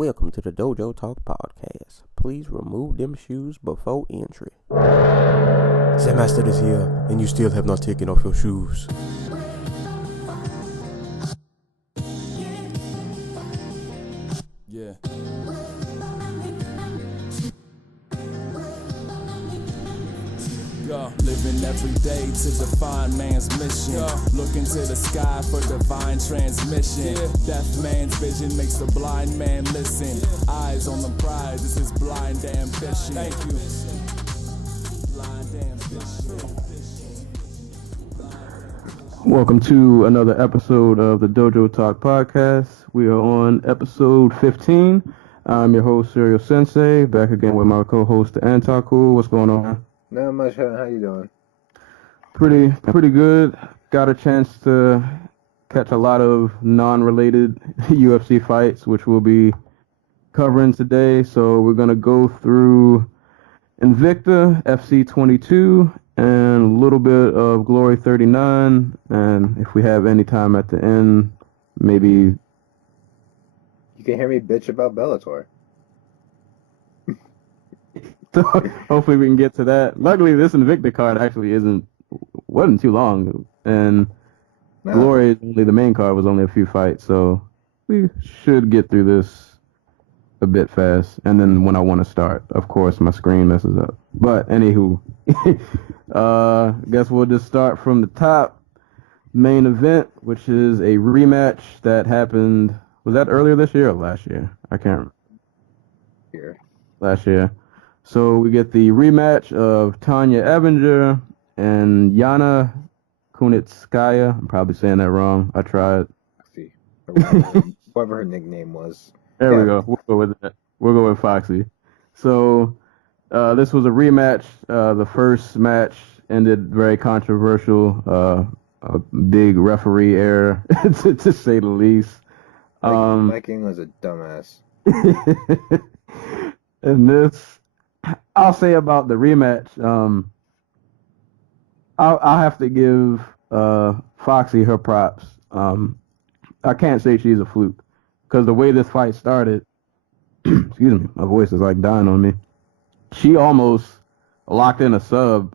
Welcome to the Dojo Talk Podcast. Please remove them shoes before entry. The master is here, and you still have not taken off your shoes. Yeah. Living every day to define man's mission. Look into the sky for divine transmission. Deaf man's vision makes the blind man listen. Eyes on the prize, this is blind ambition. Thank you. Blind ambition. Welcome to another episode of the Dojo Talk Podcast. We are on episode 15. I'm your host, Serial Sensei, back again with my co-host, Antaku. What's going on? Not much. How you doing? Pretty good. Got a chance to catch a lot of non-related UFC fights, which we'll be covering today. So we're going to go through Invicta, FC 22, and a little bit of Glory 39. And if we have any time at the end, maybe... You can hear me bitch about Bellator. So hopefully we can get to that. Luckily, this Invicta card actually wasn't too long, and No. Glory, only the main card was only a few fights, so we should get through this a bit fast. And then when I want to start, of course, my screen messes up. But anywho, guess we'll just start from the top. Main event, which is a rematch that happened. Was that earlier this year or last year? I can't remember. Here. Last year. So we get the rematch of Tanya Evinger and Yana Kunitskaya. I'm probably saying that wrong. I tried. See, whatever her nickname was. There we go. We'll go with that. We'll go with Foxy. So this was a rematch. The first match ended very controversial. A big referee error, to say the least. Viking was a dumbass. And this, I'll say about the rematch. I'll have to give Foxy her props. I can't say she's a fluke because the way this fight started, excuse me, my voice is like dying on me. She almost locked in a sub,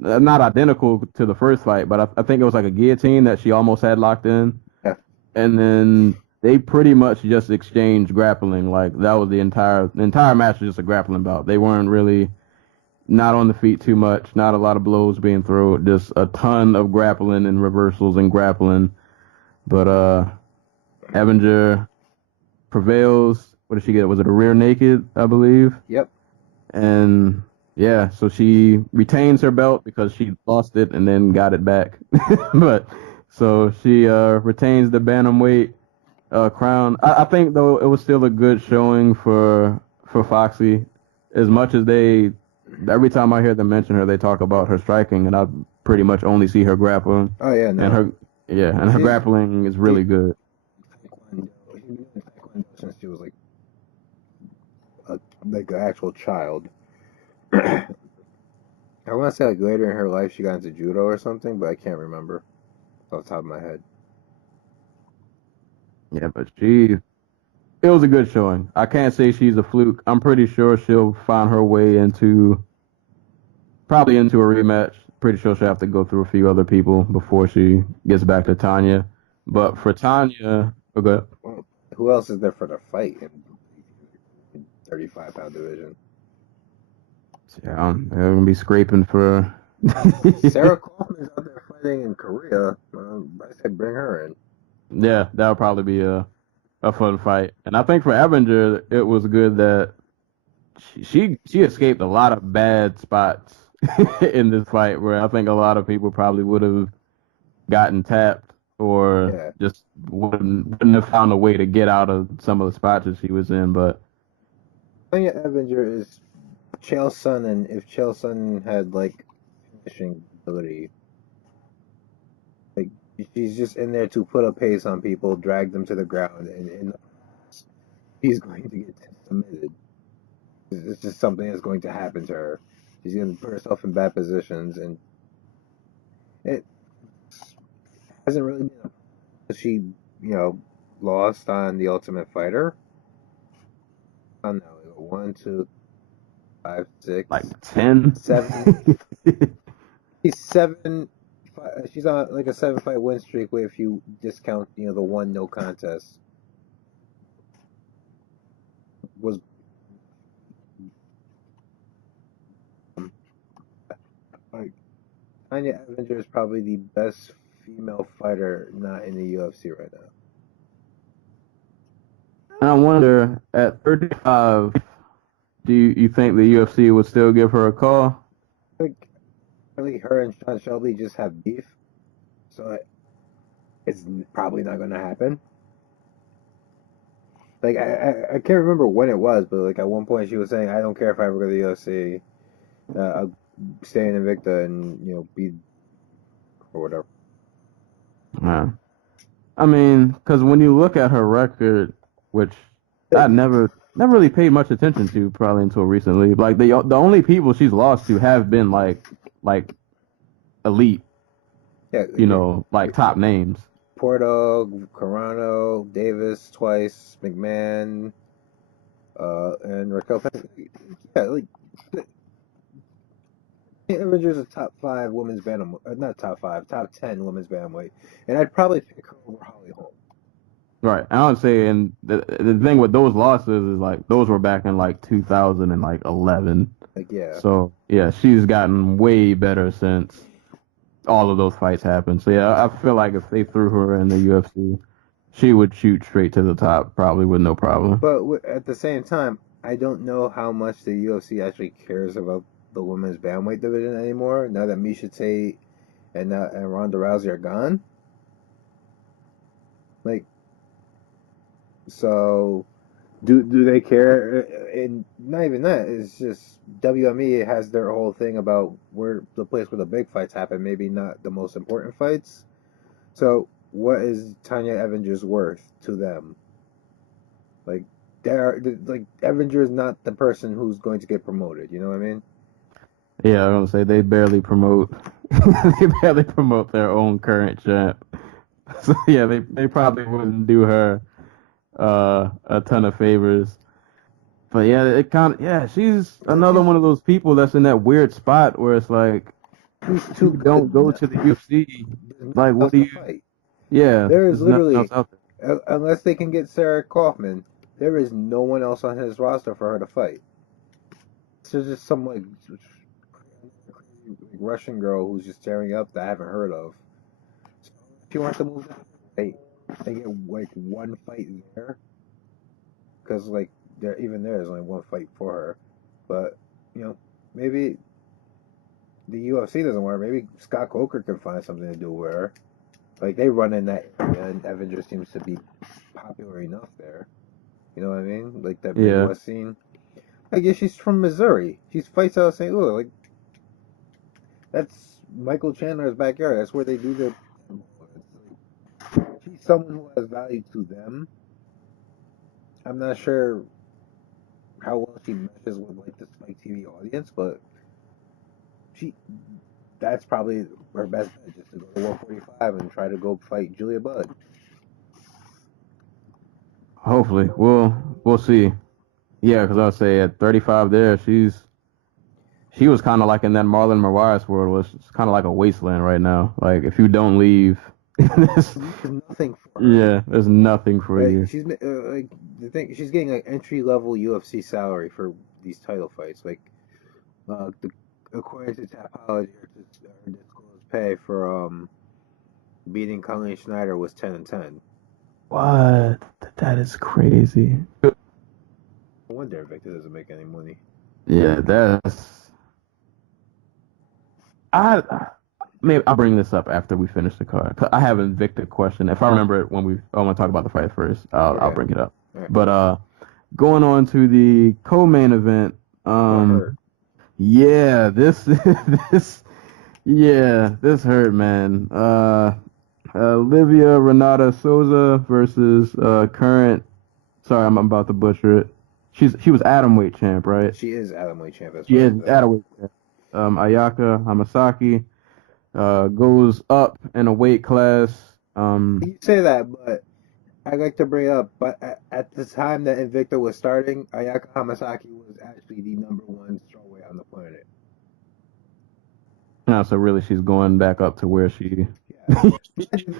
not identical to the first fight, but I think it was like a guillotine that she almost had locked in. Yeah. And then they pretty much just exchanged grappling. Like that was the entire match was just a grappling bout. They weren't really not on the feet too much, not a lot of blows being thrown, just a ton of grappling and reversals and grappling. But Evinger prevails. What did she get? Was it a rear naked, I believe? Yep. And yeah, so she retains her belt because she lost it and then got it back. But so she retains the bantamweight crown. I think though it was still a good showing for Foxy. As much as every time I hear them mention her, they talk about her striking, and I pretty much only see her grappling. Oh yeah, no. And her grappling is really good. Since she was like an actual child. I want to say like later in her life she got into judo or something, but I can't remember off the top of my head. Yeah, but it was a good showing. I can't say she's a fluke. I'm pretty sure she'll find her way probably into a rematch. Pretty sure she'll have to go through a few other people before she gets back to Tanya. But for Tanya, okay. Well, who else is there for the fight in 35-pound division? Yeah, they're going to be scraping for... Sarah Kaufman's out there fighting in Korea. I said bring her in. Yeah, that'll probably be a fun fight. And I think for Evinger, it was good that she escaped a lot of bad spots in this fight where I think a lot of people probably would have gotten tapped or just wouldn't have found a way to get out of some of the spots that she was in. But Tanya Evinger is Chael Sonnen, and if Chael Sonnen had like finishing ability, like she's just in there to put a pace on people, drag them to the ground, and he's going to get submitted. It's just something that's going to happen to her. She's going to put herself in bad positions, and it hasn't really been. She, lost on The Ultimate Fighter, I don't know, 1, 2, 5, 6, Like 10? 7. She's 7. She's on like a 7-fight win streak. Where if you discount, the one no contest was like Tanya Evinger is probably the best female fighter not in the UFC right now. I wonder, at 35, do you think the UFC would still give her a call? Like, really, her and Sean Shelby just have beef, so it's probably not going to happen. Like, I can't remember when it was, but like at one point she was saying, "I don't care if I ever go to the UFC, I'll stay in Invicta and be or whatever." Yeah. I mean, because when you look at her record, which I Like, never really paid much attention to probably until recently. Like the only people she's lost to have been like elite, yeah, like top names. Porto, Carano, Davis twice, McMahon, and Raquel. Yeah, like Avengers is a top 5 women's bantam, not top 5, top 10 women's bantamweight, and I'd probably pick her over Holly Holm. Right. I would say, and the thing with those losses is like those were back in like 2011. Like, yeah, So yeah, she's gotten way better since all of those fights happened. So yeah, I feel like if they threw her in the UFC, she would shoot straight to the top, probably with no problem. but at the same time, I don't know how much the UFC actually cares about the women's bantamweight division anymore. Now that Misha Tate and Ronda Rousey are gone, like, so do they care? And not even that. It's just WME has their whole thing about where the place where the big fights happen, maybe not the most important fights. So what is Tanya Evinger's worth to them? Like, like Evinger is not the person who's going to get promoted. You know what I mean? Yeah, I'm gonna say they barely promote they barely promote their own current champ. So yeah, they probably wouldn't do her a ton of favors. But yeah, it kind of yeah, she's another She's one of those people that's in that weird spot where it's like she's if too you don't go good. to the UFC, There's no like one what else do to you? fight. Yeah, There is there's nothing else literally, out unless they can get Sarah Kaufman, there is no one else on his roster for her to fight. So just some like crazy Russian girl who's just tearing up that I haven't heard of. So if you want to move that fight and get like one fight there, because like there's only one fight for her. But maybe the UFC doesn't work. Maybe Scott Coker can find something to do with her. Like they run in that area, and Evan just seems to be popular enough there. You know what I mean? Like that there. Yeah. Midwest scene. I guess she's from Missouri. She fights out of St. Louis. Like that's Michael Chandler's backyard. That's where they do their. She's someone who has value to them. I'm not sure how well she meshes with like the Spike TV audience, but she that's probably her best bet, just to go to 145 and try to go fight Julia Budd. Hopefully, we'll see. Yeah, because I'll say at 35 there, she was kind of like in that Marlon Moraes world, which is kind of like a wasteland right now. Like if you don't leave, there's, There's nothing for her. yeah, there's nothing for Like you. she's like the thing, she's getting like entry level UFC salary for these title fights. Like the according to Tapology, her disclosed pay for beating Colleen Schneider was 10-10. What? That is crazy. No wonder Victor doesn't make any money. Yeah, that's. I maybe I'll bring this up after we finish the card. 'Cause I have an Invicta question. If I remember it when I want to talk about the fight first, I'll Okay. bring it up. Right. But going on to the co-main event. Hurt. Yeah, this this hurt, man. Olivia Renata Souza versus current. Sorry, I'm about to butcher it. She was atomweight champ, right? She is atomweight champ as She far is as that. atomweight champ. Ayaka Hamasaki goes up in a weight class. You say that, but I like to bring up, but at the time that Invicta was starting, Ayaka Hamasaki was actually the #1 strawweight on the planet. No, so really, she's going back up to where she. Yeah,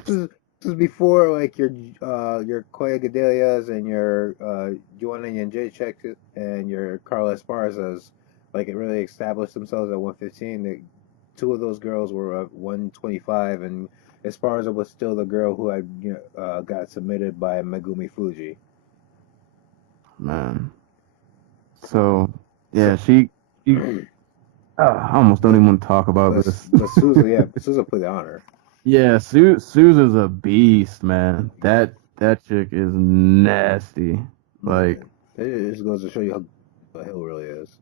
this is before like your Koya Gadelias and your Joanna Jędrzejczyk and your Carla Esparzas, like it really established themselves at 115. Two of those girls were at 125, and Esparza was still the girl who had got submitted by Megumi Fuji. Man. So yeah, So, she I almost don't even want to talk about this. but Souza put it on her. Yeah, Susan's a beast, man. That chick is nasty. Like, It just goes to show you how Hill really is.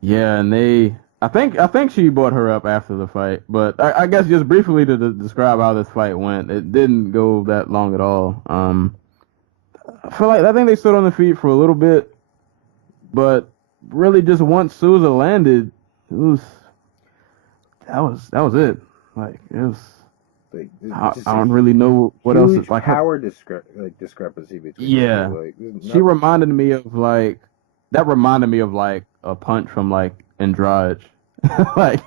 yeah, and I think she brought her up after the fight, but I guess just briefly to describe how this fight went, it didn't go that long at all. I think they stood on the feet for a little bit, but really just once Souza landed, it was that was it. Like it was. Like, just I don't really know what else. huge Like power discrepancy between the yeah, two. Like, she reminded me of like that reminded me of like a punch from like Andrade, like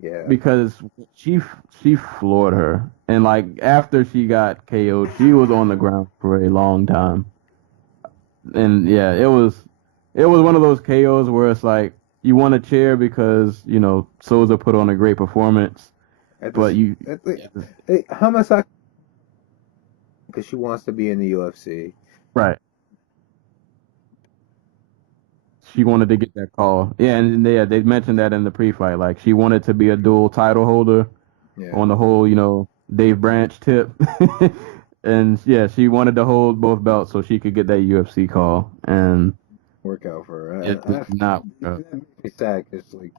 yeah. because she she floored her, and like after she got KO'd, she was on the ground for a long time, and yeah, it was one of those KOs where it's like you want to cheer because Souza put on a great performance, At but this, you Hamasaki, because she wants to be in the UFC. right. She wanted to get that call. Yeah, and they mentioned that in the pre-fight. Like she wanted to be a dual title holder Yeah, on the whole, Dave Branch tip. And yeah, she wanted to hold both belts so she could get that UFC call, and work out for her. it did not work out. That makes me sad because like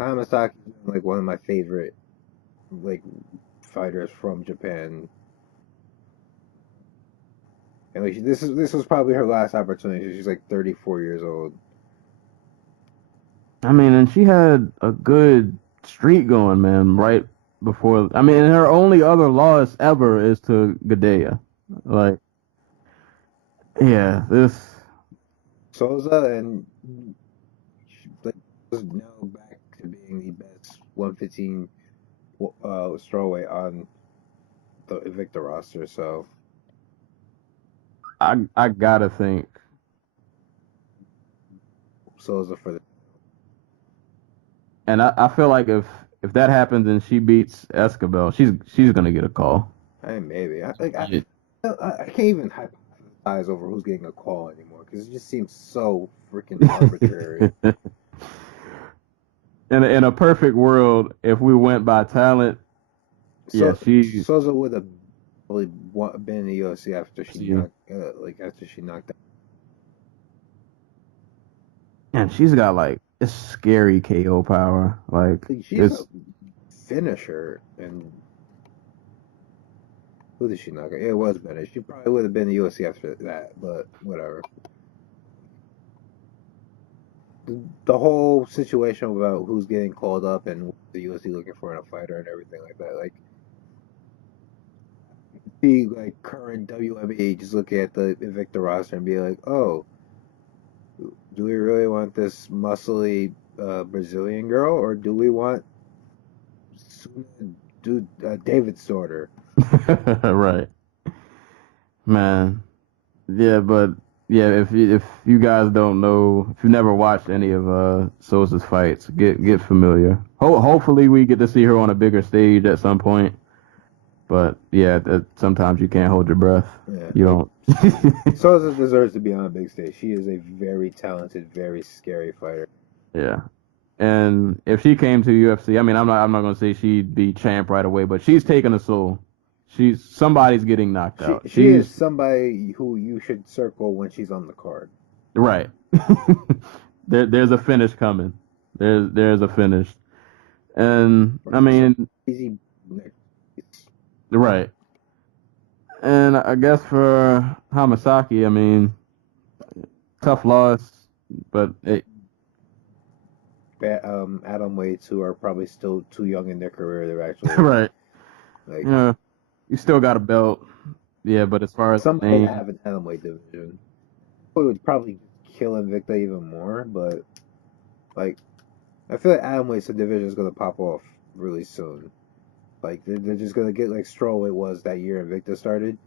Hamasaki is like one of my favorite like fighters from Japan. And like this was probably her last opportunity. She's like 34 years old. I mean, and she had a good streak going, man. Right before, I mean, and her only other loss ever is to Gadea. Like, yeah, this. Souza and like was now back to being the best 115 strawweight on the Invicta roster. So I gotta think. Souza for the And I feel like if that happens and she beats Escobar, she's gonna get a call. maybe Yeah. I can't even hypothesize over who's getting a call anymore because it just seems so freaking arbitrary. In a perfect world, if we went by talent, yeah, So she Souza would have probably been in the UFC she after she knocked out. and she's got like it's scary KO power. Like Like, she's a it's finisher, and who did she knock out? Yeah, it was Bennett. She probably would have been in the UFC after that, but whatever. The whole situation about who's getting called up and the UFC looking for in a fighter and everything like that, like be like current WME, just look at the Invicta roster and be like, oh, do we really want this muscly Brazilian girl, or do we want David's daughter? right, man. Yeah, but yeah, if you guys don't know, if you never watched any of Sosa's fights, get familiar. Hopefully we get to see her on a bigger stage at some point. But yeah, sometimes you can't hold your breath. Yeah, You don't. Souza deserves to be on a big stage. She is a very talented, very scary fighter. Yeah. And if she came to UFC, I mean, I'm not gonna say she'd be champ right away, but she's taking a soul. Somebody's getting knocked out. She is She's somebody who you should circle when she's on the card. right. There's a finish coming. There's a finish. And I mean, Easy. right. And I guess for Hamasaki, I mean, tough loss, but Adam Waits, who are probably still too young in their career. They're actually right. like Yeah. You still got a belt. Yeah, but as far as the Some might name, have an atomweight division. It would probably kill Invicta even more, but like I feel like atomweight's a division is gonna pop off really soon. Like they're just gonna get like strawweight was that year Invicta started,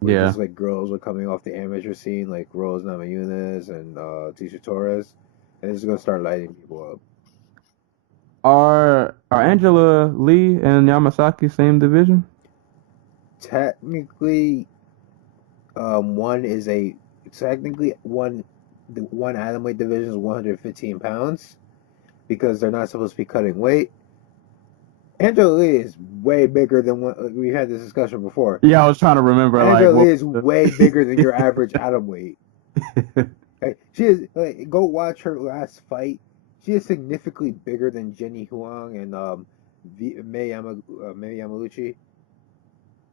where yeah. just like girls were coming off the amateur scene, like Rose Namajunas and Tisha Torres, and it's gonna start lighting people up. Are Angela Lee and Yamasaki same division? Technically, one is a technically one the one atomweight division is 115 pounds because they're not supposed to be cutting weight. Angela Lee is way bigger than what we had this discussion before. Yeah, I was trying to remember like Angela what Lee is was way bigger than your average atom weight. the Like, she is. Like, go watch her last fight. She is significantly bigger than Jenny Huang and Mei Yamaguchi.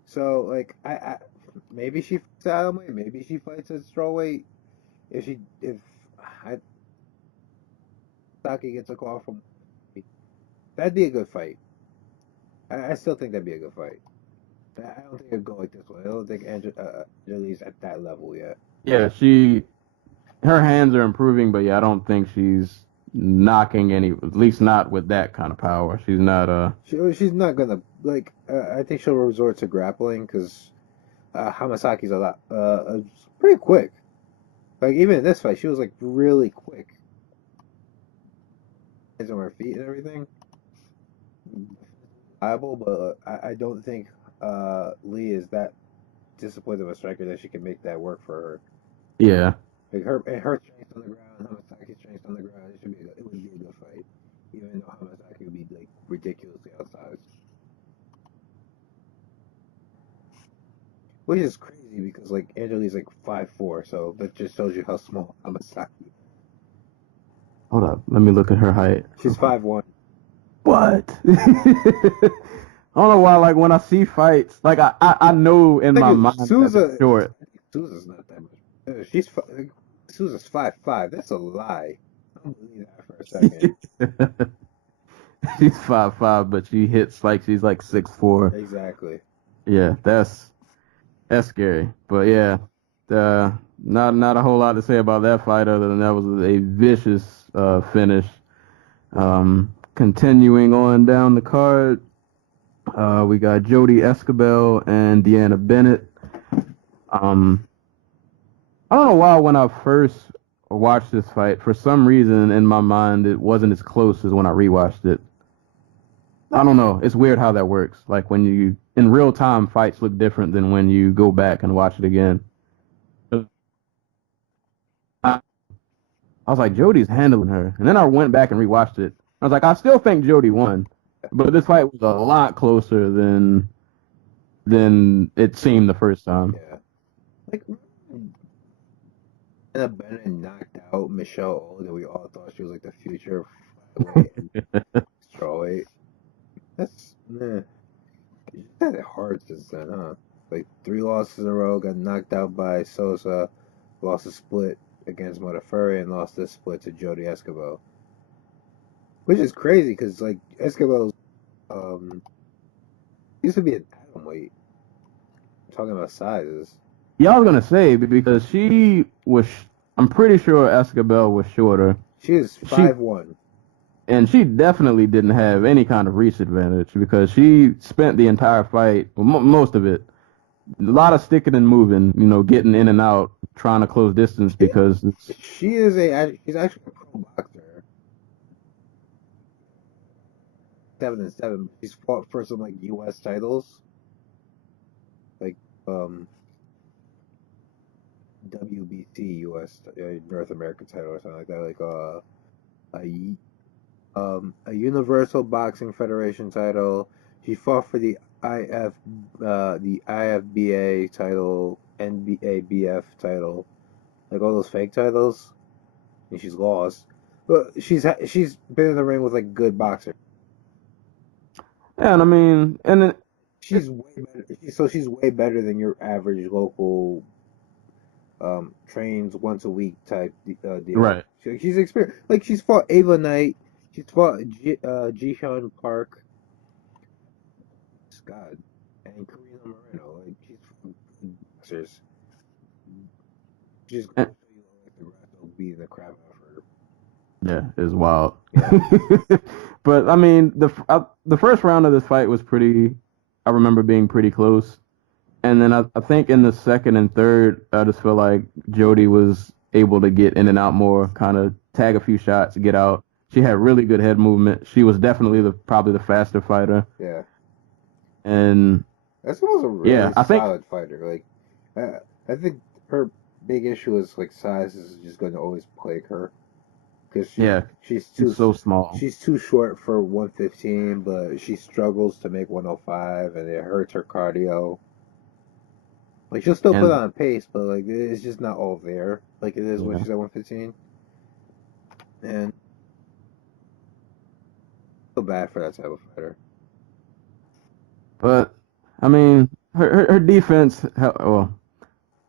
So like I maybe she fights at atom weight, maybe she fights at strawweight. If I, Saki gets a call from, that'd be a good fight. I still think that'd be a good fight. I don't think it'd go like this way. I don't think Angelique's at that level yet. Yeah, her hands are improving, but yeah, I don't think she's knocking any, at least not with that kind of power. She's not She's not gonna like. I think she'll resort to grappling because Hamasaki's a lot pretty quick. Like even in this fight, she was like really quick. Hands on her feet and everything. Liable, but I don't think Lee is that disciplined of a striker that she can make that work for her. yeah. Like her strength on the ground, Hamasaki's strength on the ground, it would be a good fight. Even though Hamasaki would be like ridiculously outsized. Which is crazy because like Angelique's like 5'4", so that just shows you how small Hamasaki. Hold up, let me look at her height. She's 5'1". What? I don't know why. Like when I see fights, like I know in my Like mind that they're short. Souza's not that much. She's Souza's 5'5". That's a lie. I don't believe that for a second. She's 5'5", but she hits like she's like 6'4". Exactly. Yeah, that's scary. But yeah, not a whole lot to say about that fight other than that was a vicious finish. Continuing on down the card, we got Jody Escobar and Deanna Bennett. Um, I don't know why when I first watched this fight, for some reason in my mind it wasn't as close as when I rewatched it. I don't know. It's weird how that works. Like when you in real time, fights look different than when you go back and watch it again. I, I was like, Jody's handling her, and then I went back and rewatched it. I was like, I still think Jody won, but this fight was a lot closer than it seemed the first time. Yeah. Like Anna Bennett knocked out Michelle O that we all thought she was like the future flyweight and strawweight. That's she's had it hard since then, huh? Like 3 losses in a row, got knocked out by Sosa, lost a split against Modafferi, and lost this split to Jody Escobar. Which is crazy because like Escobar um used to be an atom weight. Talking about sizes. Yeah, I was gonna say because she was. I'm pretty sure Escobar was shorter. She is She 5'1". and she definitely didn't have any kind of reach advantage because she spent the entire fight, well, most of it, a lot of sticking and moving, getting in and out, trying to close distance because it's, She's actually a pro boxer. 7-7. She's fought for some like U.S. titles, like um WBC U.S. North American title or something like that, like a Universal Boxing Federation title. She fought for the IFBA title, NBABF title, like all those fake titles, and she's lost. But she's been in the ring with like good boxers. yeah, and I mean, and it, She's way better. She's way better than your average local trains once a week type deal. right. She's experienced. Like she's fought Ava Knight. She's fought Ji Park. God. And Karina Moreno, like she's from boxers. She's going And, to show you like the grass will beat the crap out of her. yeah, it's wild. Yeah. But I mean, the first round of this fight was pretty. I remember being pretty close, and then I think in the second and third, I just feel like Jody was able to get in and out more, kind of tag a few shots, get out. She had really good head movement. She was definitely probably the faster fighter, Yeah. and This was a yeah, really I think solid fighter. Like, I think her big issue is like size is just going to always plague her because yeah, she's she's too so small. she's too short for 115, but she struggles to make 105, and it hurts her cardio. Like she'll still put And on pace, but like it's just not all there. Like it is when yeah, she's at 115, and I feel bad for that type of fighter. but I mean, her defense. Well,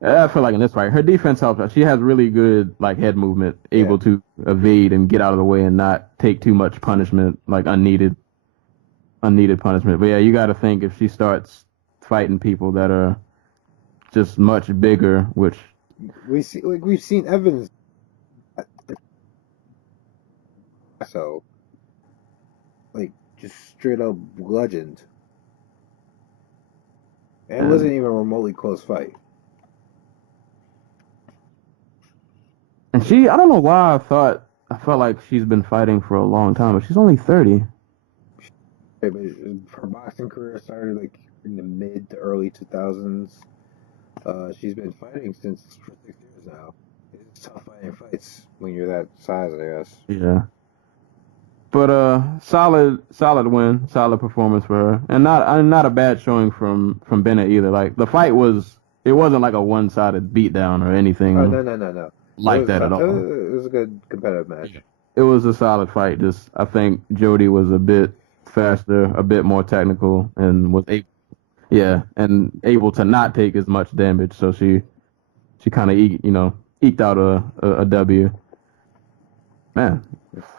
I feel like in this fight, her defense helps her. She has really good like head movement, Yeah. able to evade and get out of the way and not take too much punishment, like unneeded punishment. But yeah, you got to think if she starts fighting people that are just much bigger, which We've seen Evans, so like just straight up legend. And it wasn't and even a remotely close fight. and she, I don't know why I felt like she's been fighting for a long time, but she's only 30. But her boxing career started like in the mid to early 2000s. She's been fighting since for 6 years now. It's tough finding fights when you're that size, I guess. Yeah. But solid win, solid performance for her, and not a bad showing from Bennett either. Like the fight it wasn't like a one-sided beatdown or Oh anything no. It like that at all. it was a good competitive Yeah. match. It was a solid fight. Just I think Jody was a bit faster, a bit more technical, and was able, yeah, and able to not take as much damage. So she kind of eked out a W. Man,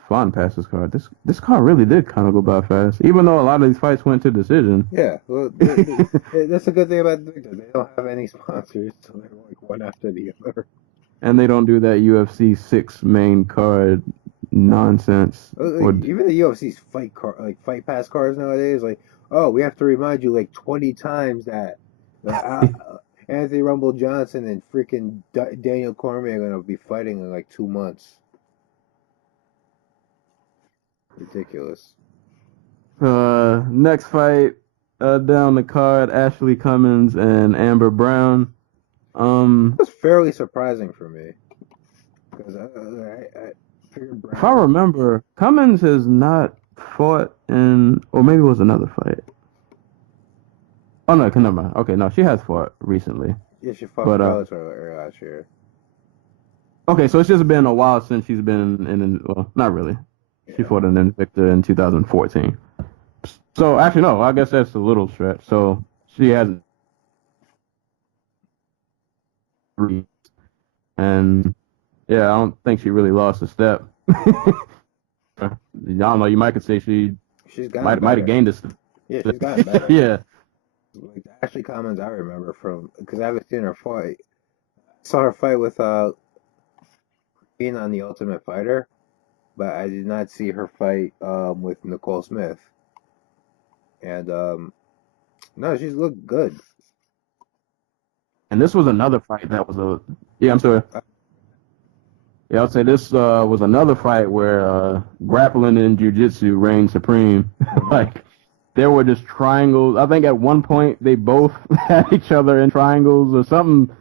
fun past this card. This card really did kind of go by fast, even though a lot of these fights went to decision. Yeah, well, that's a good thing about Invicta. They don't have any sponsors, so they're like one after the other. And they don't do that UFC 6 main card nonsense. Like, Or even the UFC's fight pass cards nowadays, like, oh, we have to remind you like 20 times that Anthony Rumble Johnson and freaking Daniel Cormier are gonna be fighting in like 2 months. Ridiculous. next fight down the card, Ashley Cummins and Amber Brown. It was fairly surprising for me because I figured If I Brown. remember, Cummins has not fought in, or maybe it was another fight. Oh no, never mind. Okay, no, she has fought recently, Yeah, she fought but for Bellator earlier last year. okay, so it's just been a while since she's been well, not really. She Yeah. fought in Invicta in 2014. So actually, no, I guess that's a little stretch. So she has three, and yeah, I don't think she really lost a step. I don't know. You might could say she She's gotten might have better. gained a step. Yeah, she's gotten better. Yeah, Like the Ashley Commons I remember from because I haven't seen her fight. Saw her fight with being on the Ultimate Fighter, but I did not see her fight with Nicole Smith. And no, she's looked good. and this was another fight that was a yeah. I'm sorry. Uh, Yeah, I'll say this was another fight where grappling and jiu-jitsu reigned supreme. Like there were just triangles. I think at one point they both had each other in triangles or something.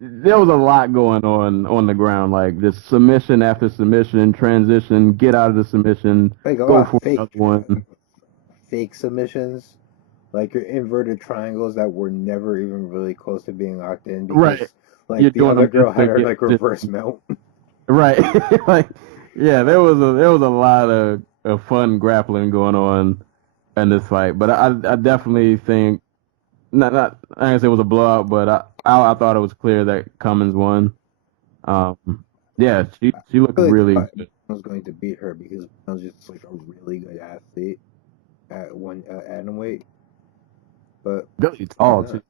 There was a lot going on the ground, like just submission after submission, transition, get out of the submission, like a go lot of for another one. fake submissions, like your inverted triangles that were never even really close to being locked in Right. because like You're the doing other them girl just had to her get like just reverse mount. right. Like yeah, there was a lot of fun grappling going on in this fight, but I definitely think not I didn't say it was a blowout, but I thought it was clear that Cummins won. Um, yeah, she looked Really really thought good. I was going to beat her because I was just like a really good athlete at one atom weight. but Really why tall not? too,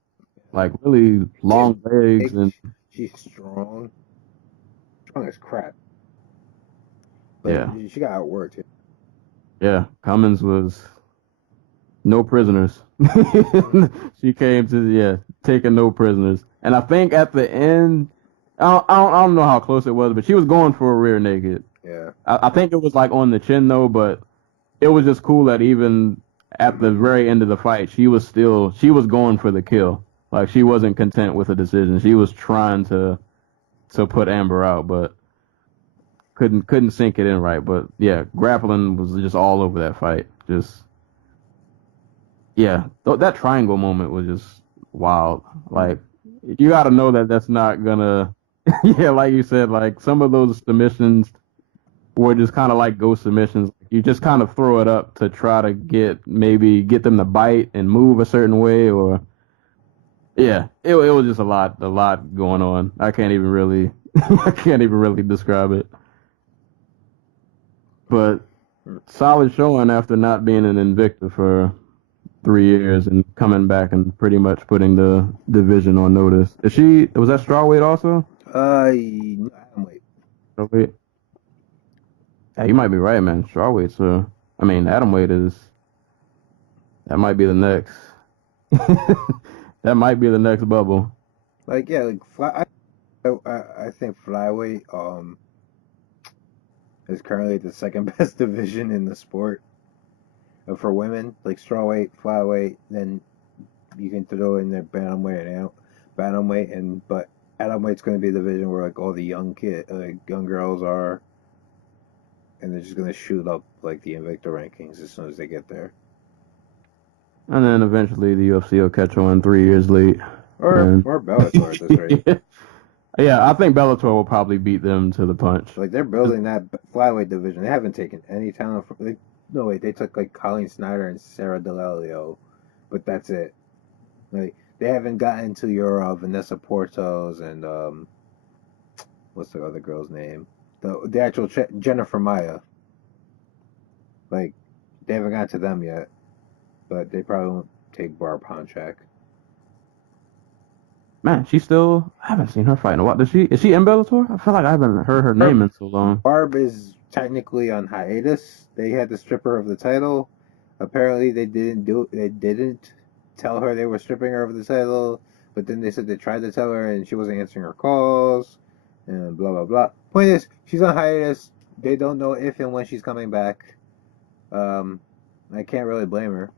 like really long legs and She's strong. Strong as crap. But yeah, she got outworked. yeah. Cummins was no prisoners. She came to taking no prisoners, and I think at the end, I don't know how close it was, but she was going for a rear naked. Yeah. I think it was like on the chin though, but it was just cool that even at the very end of the fight, she was going for the kill. Like she wasn't content with a decision. She was trying to put Amber out, but couldn't sink it in right. But yeah, grappling was just all over that fight. Just yeah, that triangle moment was just wild. Like you got to know that that's not gonna. Yeah, like you said, like some of those submissions were just kind of like ghost submissions. You just kind of throw it up to try to get them to bite and move a certain way, or yeah, it was just a lot going on. I can't even really I can't even really describe it. But solid showing after not being an Invicta for 3 years and coming back and pretty much putting the division on notice. Was that strawweight also? No, wait. Strawweight? Yeah, you might be right, man. Strawweight's I mean, atomweight that might be the next. That might be the next bubble. Like yeah, like I think flyweight is currently the second best division in the sport. For women, like strawweight, flyweight, then you can throw in there bantamweight, but atomweight's going to be the division where like all the young girls are, and they're just going to shoot up like the Invicta rankings as soon as they get there. And then eventually the UFC will catch on 3 years late. Or Bellator at this rate. Yeah, I think Bellator will probably beat them to the punch. Like they're building that flyweight division. They haven't taken any talent from. No wait, they took like Colleen Snyder and Sarah D'Alelio, but that's it. Like they haven't gotten to your Vanessa Portos and what's the other girl's name? The actual Jennifer Maya. Like they haven't gotten to them yet, but they probably won't take Barb Honchak. Man, I haven't seen her fight in a while. Is she in Bellator? I feel like I haven't heard her name in so long. Barb is technically on hiatus. They had to strip her of the title. Apparently, they didn't tell her they were stripping her of the title. But then they said they tried to tell her and she wasn't answering her calls. And blah blah blah. Point is, she's on hiatus. They don't know if and when she's coming back. I can't really blame her.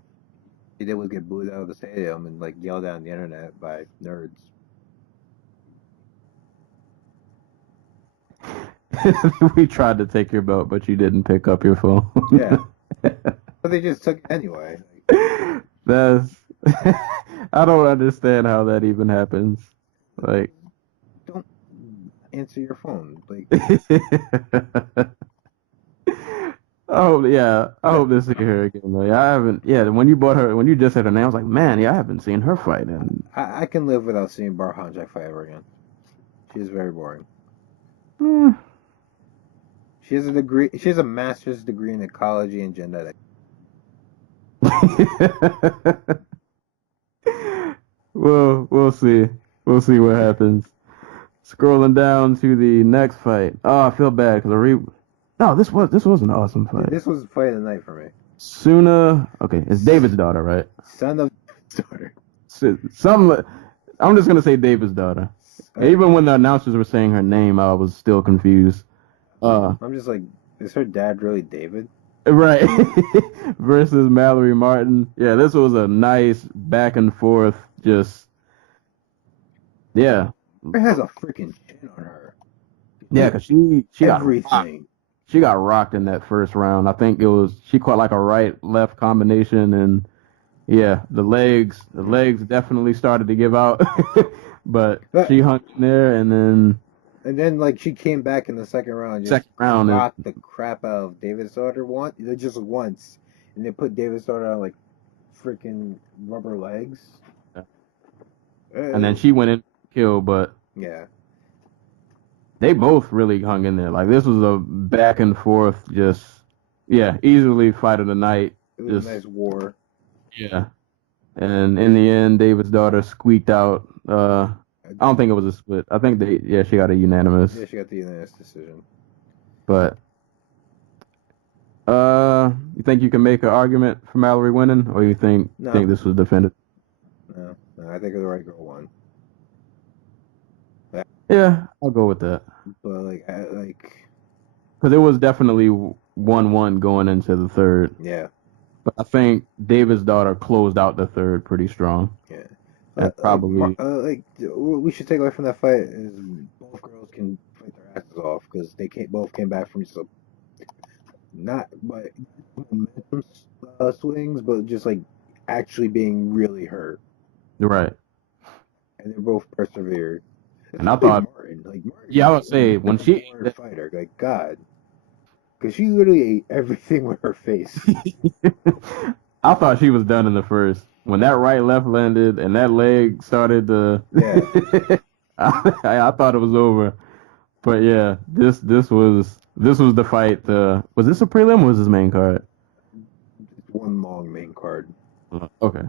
She did was get booed out of the stadium and like yelled at on the internet by nerds. We tried to take your belt, but you didn't pick up your phone. Yeah. But they just took it anyway. That's I don't understand how that even happens. Like Don't answer your phone. Like I hope to see her again. Like, I haven't when you just said her name, I was like, man, yeah, I haven't seen her fight and I can live without seeing Bar Honchak fight ever again. She's very boring. She has a degree. She has a master's degree in ecology and genetics. Well, we'll see. We'll see what happens. Scrolling down to the next fight. Oh, I feel bad because no, this was an awesome fight. This was fight of the night for me. Suna, okay, it's David's daughter, right? Son of daughter. I'm just gonna say David's daughter. Even when the announcers were saying her name, I was still confused. I'm just like, is her dad really David? Right. Versus Mallory Martin. Yeah, this was a nice back and forth. Just yeah. Her has a freaking chin on her. Yeah, because she everything. She got rocked in that first round. I think she caught like a right left combination, and yeah, the legs definitely started to give out, but she hung in there, and then like she came back in the second round. Rocked the crap out of David's daughter just once, and they put David's daughter on like freaking rubber legs. Yeah. And then she went in kill, but yeah. They both really hung in there. Like this was a back and forth, just easily fight of the night. It was a nice war. Yeah, And in the end, David's daughter squeaked out. I don't think it was a split. I think she got a unanimous. Yeah, she got the unanimous decision. But you think you can make an argument for Mallory winning, or you think No. this was defended? No, I think the right girl won. Yeah, I'll go with that. But Because it was definitely 1-1 going into the third. yeah. But I think David's daughter closed out the third pretty strong. Yeah. And probably. We should take away from that fight is both girls can fight their asses off because both came back from just not by momentum swings, but just like actually being really hurt, Right. and they both persevered. And I thought, Martin. yeah, I would say when she fighter, like God, because she literally ate everything with her face. I thought she was done in the first. When that right left landed and that leg started to, Yeah. I thought it was over. But yeah, this was the fight. Was this a prelim or was this main card? It's one long main card. Okay.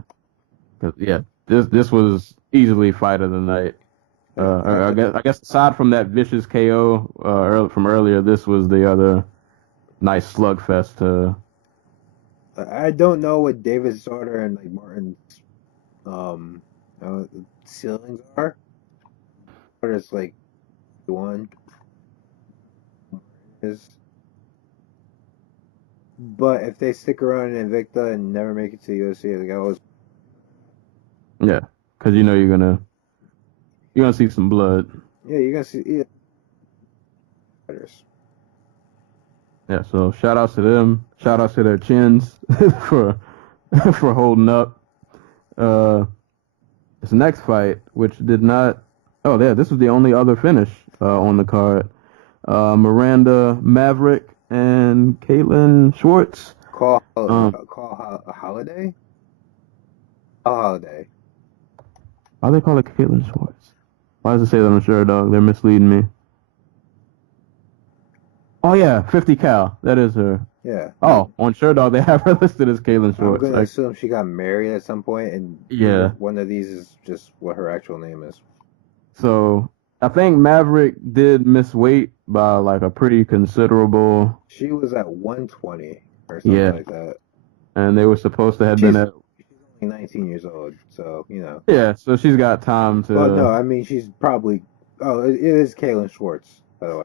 'Cause, yeah, this was easily fight of the night. I guess aside from that vicious KO from earlier, this was the other nice slugfest. I don't know what David's daughter and like Martin's ceilings are, but it's like the one is. But if they stick around in Invicta and never make it to UFC, like I was. Yeah, because you know you're gonna see some blood. Yeah, you're gonna see. Yeah. Fighters. Yeah, so shout outs to them. Shout outs to their chins for holding up. This next fight, which did not. Oh, yeah, this was the only other finish on the card. Miranda Maverick and Caitlin Schwartz. Call a holiday. A holiday. Why do they call it Caitlin Schwartz? Why does it say that on the shirt, dog? They're misleading me. Oh yeah, 50 cal. That is her. Yeah. Oh, on shirt, dog, they have her listed as Caitlin Schwartz. I'm gonna assume she got married at some point, and yeah, one of these is just what her actual name is. So I think Maverick did miss weight by like a pretty considerable. She was at 120 or something like that. And they were supposed to have been at. She's only 19 years old, so you know. Yeah, so she's got time to. Well, no, I mean she's probably. Oh, it is Caitlin Schwartz, by the way.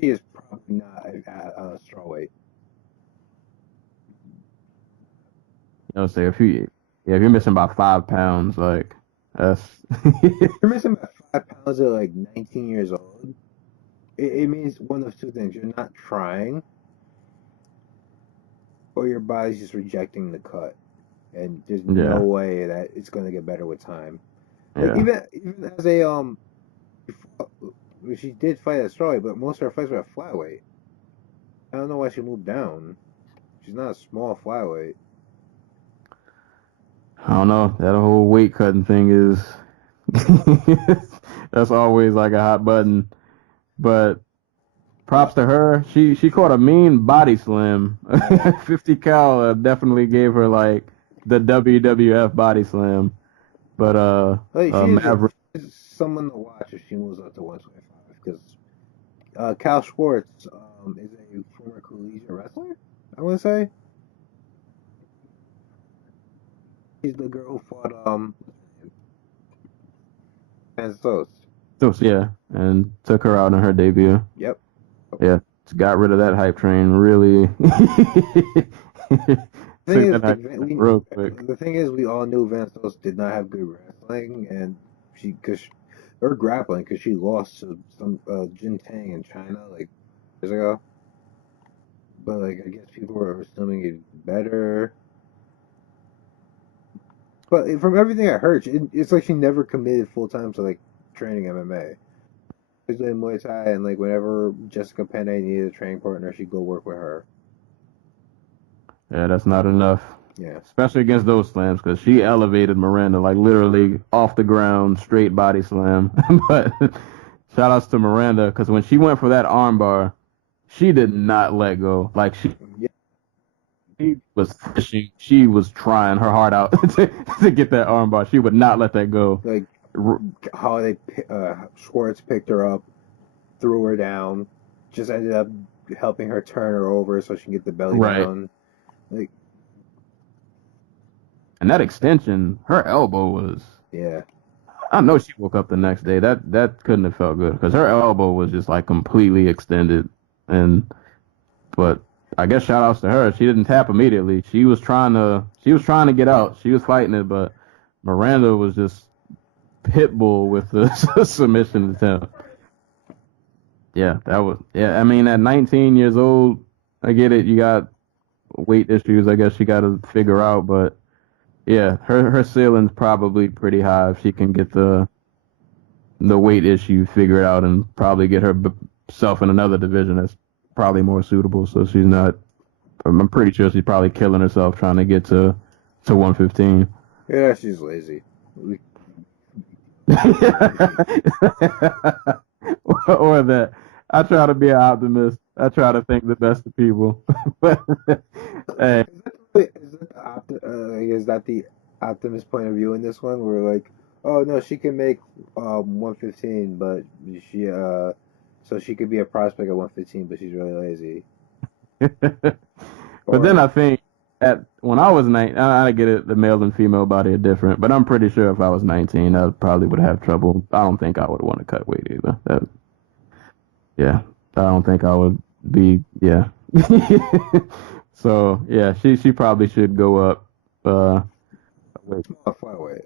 She is probably not a strawweight. You know, say if you're missing by 5 pounds, like that's. You're missing by 5 pounds at like 19 years old. It means one of two things: you're not trying, or your body's just rejecting the cut, and there's no way that it's gonna get better with time. Like even as a she did fight at strawweight, but most of her fights were at flyweight. I don't know why she moved down. She's not a small flyweight. I don't know. That whole weight cutting thing is that's always like a hot button. But props to her. She caught a mean body slam. 50 cal definitely gave her like the WWF body slam. But Maverick is someone to watch if she moves up to 125 because Cal Schwartz is a former collegiate wrestler. I want to say she's the girl who fought and Sos, yeah, and took her out in her debut. Yep. Yeah, got rid of that hype train really. Real quick. The thing is, we all knew Van Sos did not have good wrestling, and or grappling, because she lost to some Jin Tang in China like years ago. But like, I guess people were assuming it better. But from everything I heard, it's like she never committed full time to like training MMA. She was doing Muay Thai, and like whenever Jessica Penne needed a training partner, she'd go work with her. Yeah, that's not enough. Yeah. Especially against those slams, because she elevated Miranda, like literally off the ground, straight body slam. But shout outs to Miranda, because when she went for that armbar, she did not let go. Like She was fishing. She was trying her heart out to get that armbar. She would not let that go. Like how Schwartz picked her up, threw her down, just ended up helping her turn her over so she can get the belly Right. down. Like, And that extension, her elbow was. yeah. I know she woke up the next day. That couldn't have felt good because her elbow was just like completely extended. But I guess shout outs to her. She didn't tap immediately. She was trying to get out. She was fighting it, but Miranda was just pit bull with the submission attempt. Yeah, that was. Yeah, I mean, at 19 years old, I get it. You got weight issues. I guess you got to figure out. But yeah, her ceiling's probably pretty high if she can get the weight issue figured out and probably get herself in another division that's probably more suitable. So she's not. I'm pretty sure she's probably killing herself trying to get to 115. Yeah, she's lazy. Or that. I try to be an optimist. I try to think the best of people. But hey, Is that the optimist point of view in this one? We're like, oh no, she can make 115, but she so she could be a prospect at 115, but she's really lazy. but then Or I think at when I was 19, I get it. The male and female body are different, but I'm pretty sure if I was 19, I probably would have trouble. I don't think I would want to cut weight either. Yeah, I don't think I would be. Yeah. So yeah, she probably should go up. Wait. small flyweight.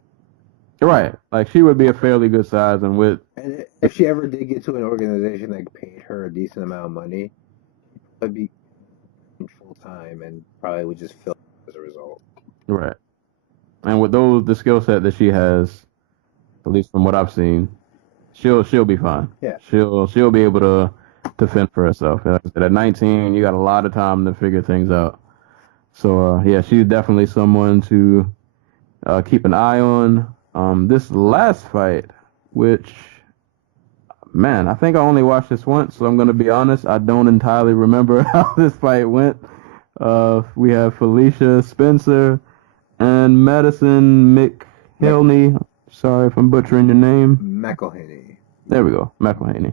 Right, like she would be a fairly good size, and with And if she ever did get to an organization that paid her a decent amount of money, would be full time and probably would just fill as a result. right, and with the skill set that she has, at least from what I've seen, she'll be fine. Yeah. She'll be able to fend for herself. Like I said, at 19, you got a lot of time to figure things out. So yeah, she's definitely someone to keep an eye on. This last fight, which man, I think I only watched this once, so I'm gonna be honest, I don't entirely remember how this fight went. We have Felicia Spencer and Madison McHilney. Sorry if I'm butchering your name. McElhaney. There we go, McElhaney.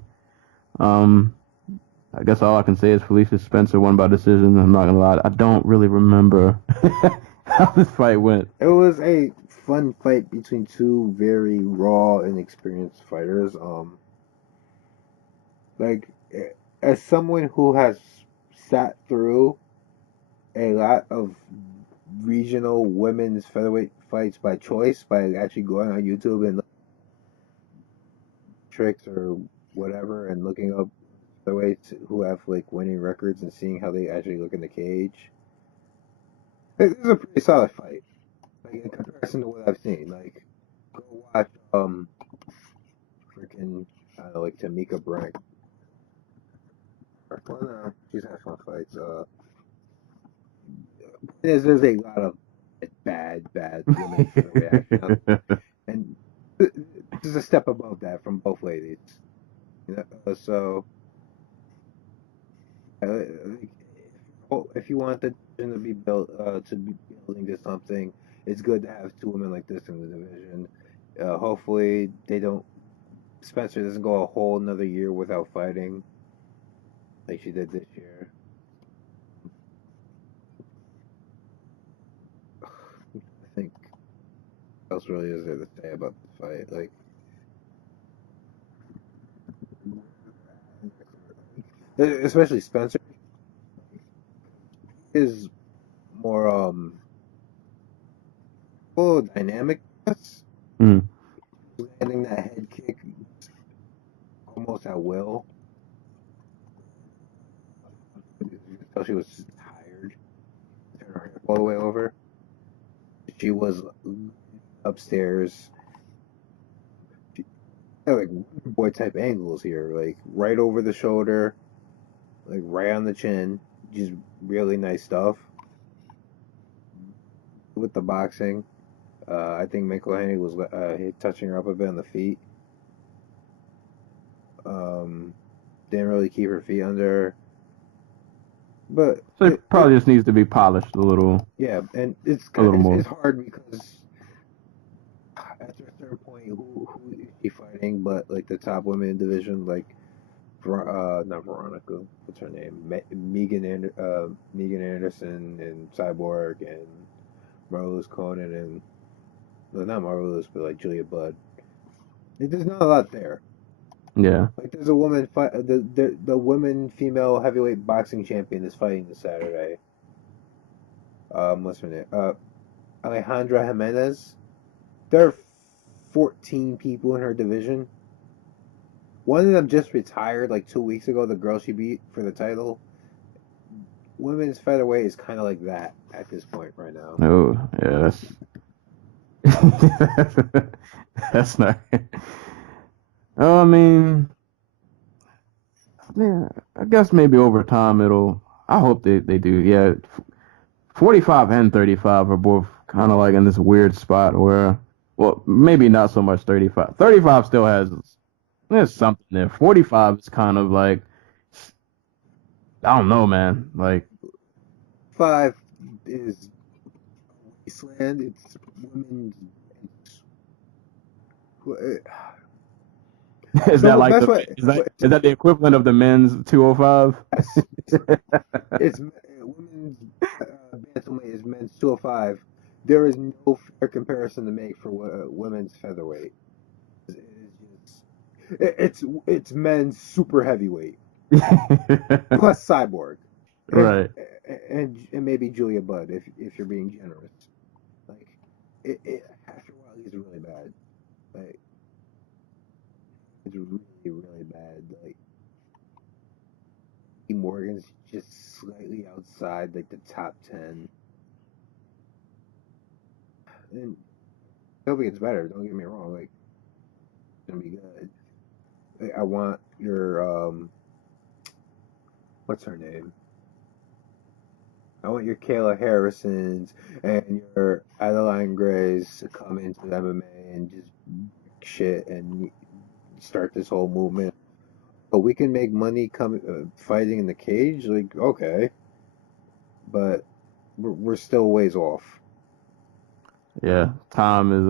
I guess all I can say is Felicia Spencer won by decision. I'm not gonna lie, I don't really remember how this fight went. It was a fun fight between two very raw and experienced fighters. Like as someone who has sat through a lot of regional women's featherweight fights by choice, by actually going on YouTube and tricks or whatever and looking up featherweights who have like winning records and seeing how they actually look in the cage. This is a pretty solid fight. Like in comparison to what I've seen. Like go watch freaking I don't know, like Tamika Brink. Well, no, she's had fun fights. There's a lot of bad women reaction, and this is a step above that from both ladies. You know, so if you want the division to be built to be building to something, it's good to have two women like this in the division. Hopefully, they don't. Spencer doesn't go a whole another year without fighting, like she did this year. I think what else really is there to say about this fight? Like, especially Spencer is more dynamic. Mm. Landing that head kick almost at will. So she was tired. Turned her hip all the way over. She was upstairs. She had like Wonder Boy type angles here, like right over the shoulder, like right on the chin. Just really nice stuff with the boxing. I think McElhaney was touching her up a bit on the feet. Didn't really keep her feet under her. But So it probably just needs to be polished a little and it's more. it's hard because after a certain point, who is she fighting? But like the top women in division, like not Veronica, what's her name? Megan Anderson and Cyborg and Marvelous Conan and well, not Marvelous, but like Julia Budd. Like, there's not a lot there. Yeah. Like there's a woman fight the women female heavyweight boxing champion is fighting this Saturday. What's her name? Alejandra Jimenez. There are 14 people in her division. One of them just retired like 2 weeks ago. The girl she beat for the title. Women's featherweight is kind of like that at this point right now. Oh, yeah, that's not. Oh, I mean, yeah, I guess maybe over time it'll. I hope they do. Yeah, 45 and 35 are both kind of like in this weird spot where, well, maybe not so much 35. 35 still has there's something there. 45 is kind of like I don't know, man. Like, 5 is wasteland. It's women's. is that like That's the what. is that the equivalent of the men's 205? It's women's bantamweight is men's 205. There is no fair comparison to make for women's featherweight. It's men's super heavyweight plus Cyborg, Right. and maybe Julia Budd if you're being generous. Like after a while, he's really bad. Like it's really bad. Like Morgan's just slightly outside like the top 10. And I hope it gets better. Don't get me wrong. Like, it's gonna be good. I want your what's her name? I want your Kayla Harrisons and your Adeline Grays to come into the MMA and just shit and start this whole movement. But we can make money fighting in the cage. Like, okay, but we're still ways off. Yeah, time is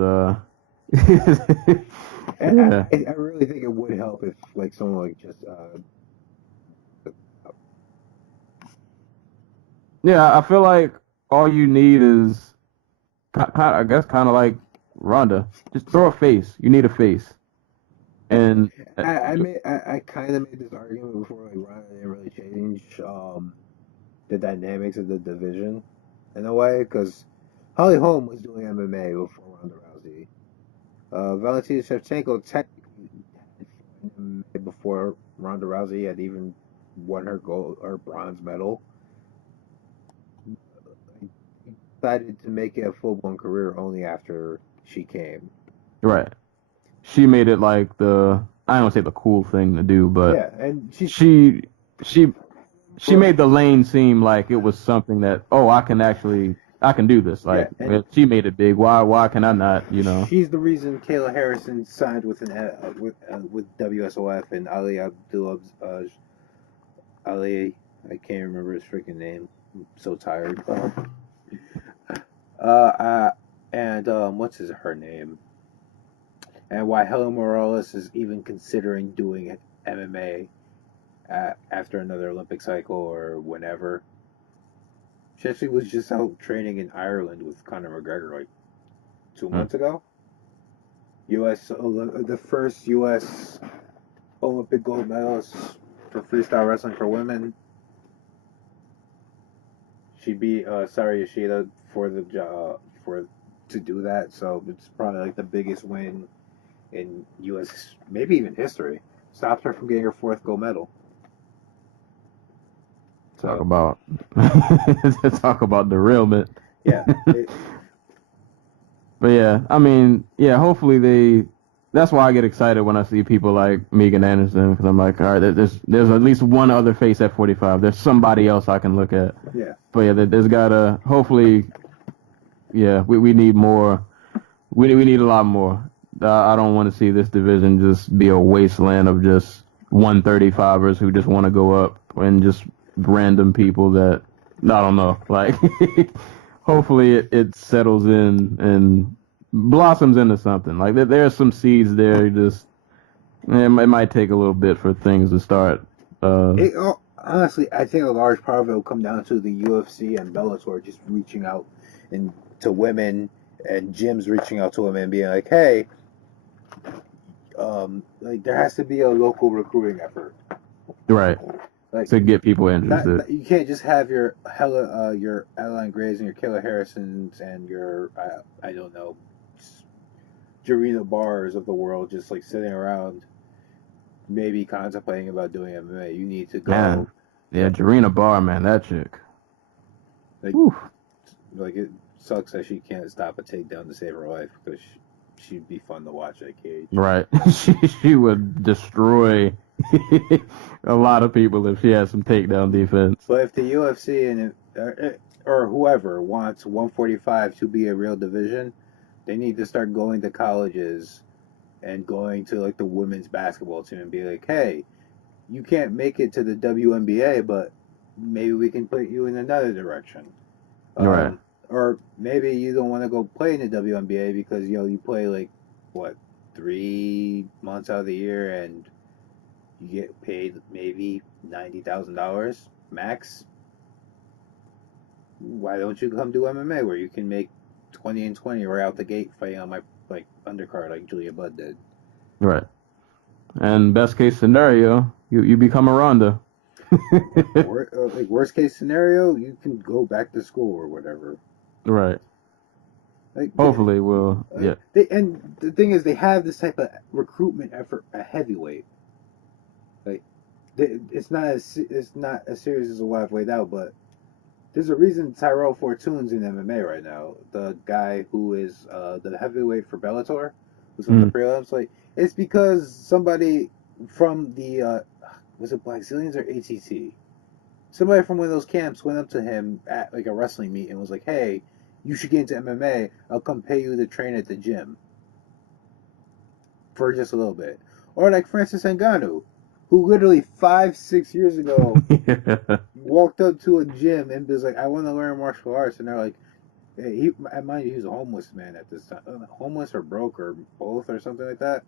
And yeah. I really think it would help if like someone like just Yeah, I feel like all you need is I guess kind of like Ronda. Just throw a face. You need a face. And I kind of made this argument before, like Ronda didn't really change the dynamics of the division in a way, because Holly Holm was doing MMA before Ronda Rousey. Valentina Shevchenko technically had MMA before Ronda Rousey had even won her gold or bronze medal. He decided to make it a full blown career only after she came. right. She made it like I don't say the cool thing to do, but Yeah, and she she she made the lane seem like it was something that I can do this. Like and if she made it big. Why can I not? You know. she's the reason Kayla Harrison signed with with WSOF and Ali Abdul Ali. I can't remember his freaking name. I'm so tired. And what's her name? And why Helen Morales is even considering doing MMA after another Olympic cycle or whenever. She actually was just out training in Ireland with Conor McGregor like 2 months ago. The first U.S. Olympic gold medalist for freestyle wrestling for women. She beat Sari Yoshida for the to do that. So it's probably like the biggest win in U.S. maybe even history. Stopped her from getting her fourth gold medal. Talk about talk about derailment. Yeah. But yeah, I mean, yeah, hopefully. That's why I get excited when I see people like Megan Anderson, because I'm like, all right, there's at least one other face at 45. There's somebody else I can look at. Yeah. But yeah, there's gotta hopefully, yeah, we need more. We need a lot more. I don't want to see this division just be a wasteland of just 135ers who just want to go up and just random people that I don't know. Like, hopefully it settles in and blossoms into something. Like there's some seeds there. Just it might take a little bit for things to start. Honestly, I think a large part of it will come down to the UFC and Bellator just reaching out and to women and gyms reaching out to women and being like, "Hey, like there has to be a local recruiting effort, Right. like To get people interested. you can't just have your your Adeline Grays and your Kayla Harrisons and your I don't know, Jarena Bars of the world just like sitting around, maybe contemplating about doing MMA. You need to go." Man. Yeah, Jarena Barr, man, that chick. Like, Whew. like it sucks that she can't stop a takedown to save her life because she'd be fun to watch at cage. Right. she would destroy a lot of people if she had some takedown defense. But if the UFC and or whoever wants 145 to be a real division, they need to start going to colleges and going to like the women's basketball team and be like, "Hey, you can't make it to the WNBA, but maybe we can put you in another direction." Right. Or maybe you don't want to go play in the WNBA because you play like what 3 months out of the year and you get paid maybe $90,000 max. Why don't you come do MMA where you can make 20 and 20 right out the gate fighting on my like undercard like Julia Budd did? Right. And best case scenario, you become a Ronda. Or like worst case scenario, you can go back to school or whatever. Right. Like Hopefully we'll yeah. and the thing is, they have this type of recruitment effort at heavyweight. Like it's not as serious as what I've laid out, but there's a reason Tyrell Fortune's in MMA right now. The guy who is the heavyweight for Bellator, who's on the prelims, like it's because somebody from the was it Black Zillions or ATT? Somebody from one of those camps went up to him at like a wrestling meet and was like, "Hey, you should get into MMA. I'll come pay you to train at the gym for just a little bit." Or like Francis Ngannou, who literally 5-6 years ago walked up to a gym and was like, "I want to learn martial arts," and they're like, hey, mind you, he was a homeless man at this time, homeless or broke or both or something like that.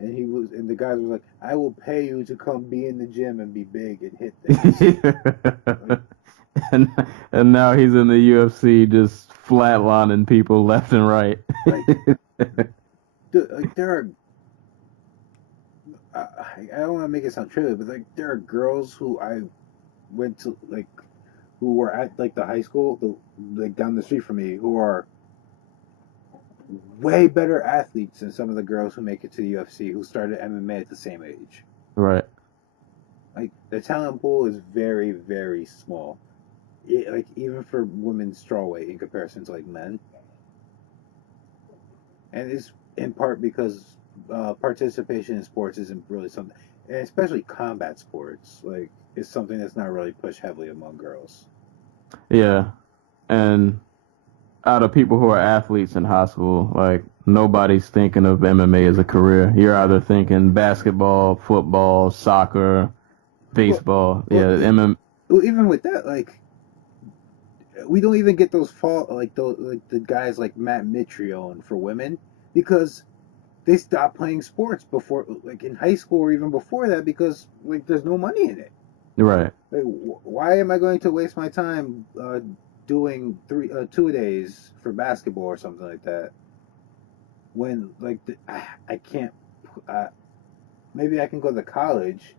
And the guys was like, "I will pay you to come be in the gym and be big and hit things." and and now he's in the UFC just flatlining people left and right. Like, dude, like there are. I don't want to make it sound trivial, but like there are girls who I went to like who were at like the high school, like down the street from me, who are way better athletes than some of the girls who make it to the UFC who started MMA at the same age. Right. Like the talent pool is very, very small. Like even for women's strawweight in comparison to like men, and it's in part because participation in sports isn't really something, and especially combat sports, like is something that's not really pushed heavily among girls. Yeah. And out of people who are athletes in high school, like nobody's thinking of MMA as a career. You're either thinking basketball, football, soccer, baseball. Well, even with that, like we don't even get those like the guys like Matt Mitrione for women because they stopped playing sports before, like in high school or even before that, because like there's no money in it. Right. Like, why am I going to waste my time doing 2 days for basketball or something like that when like I can't. Uh, Maybe I can go to college,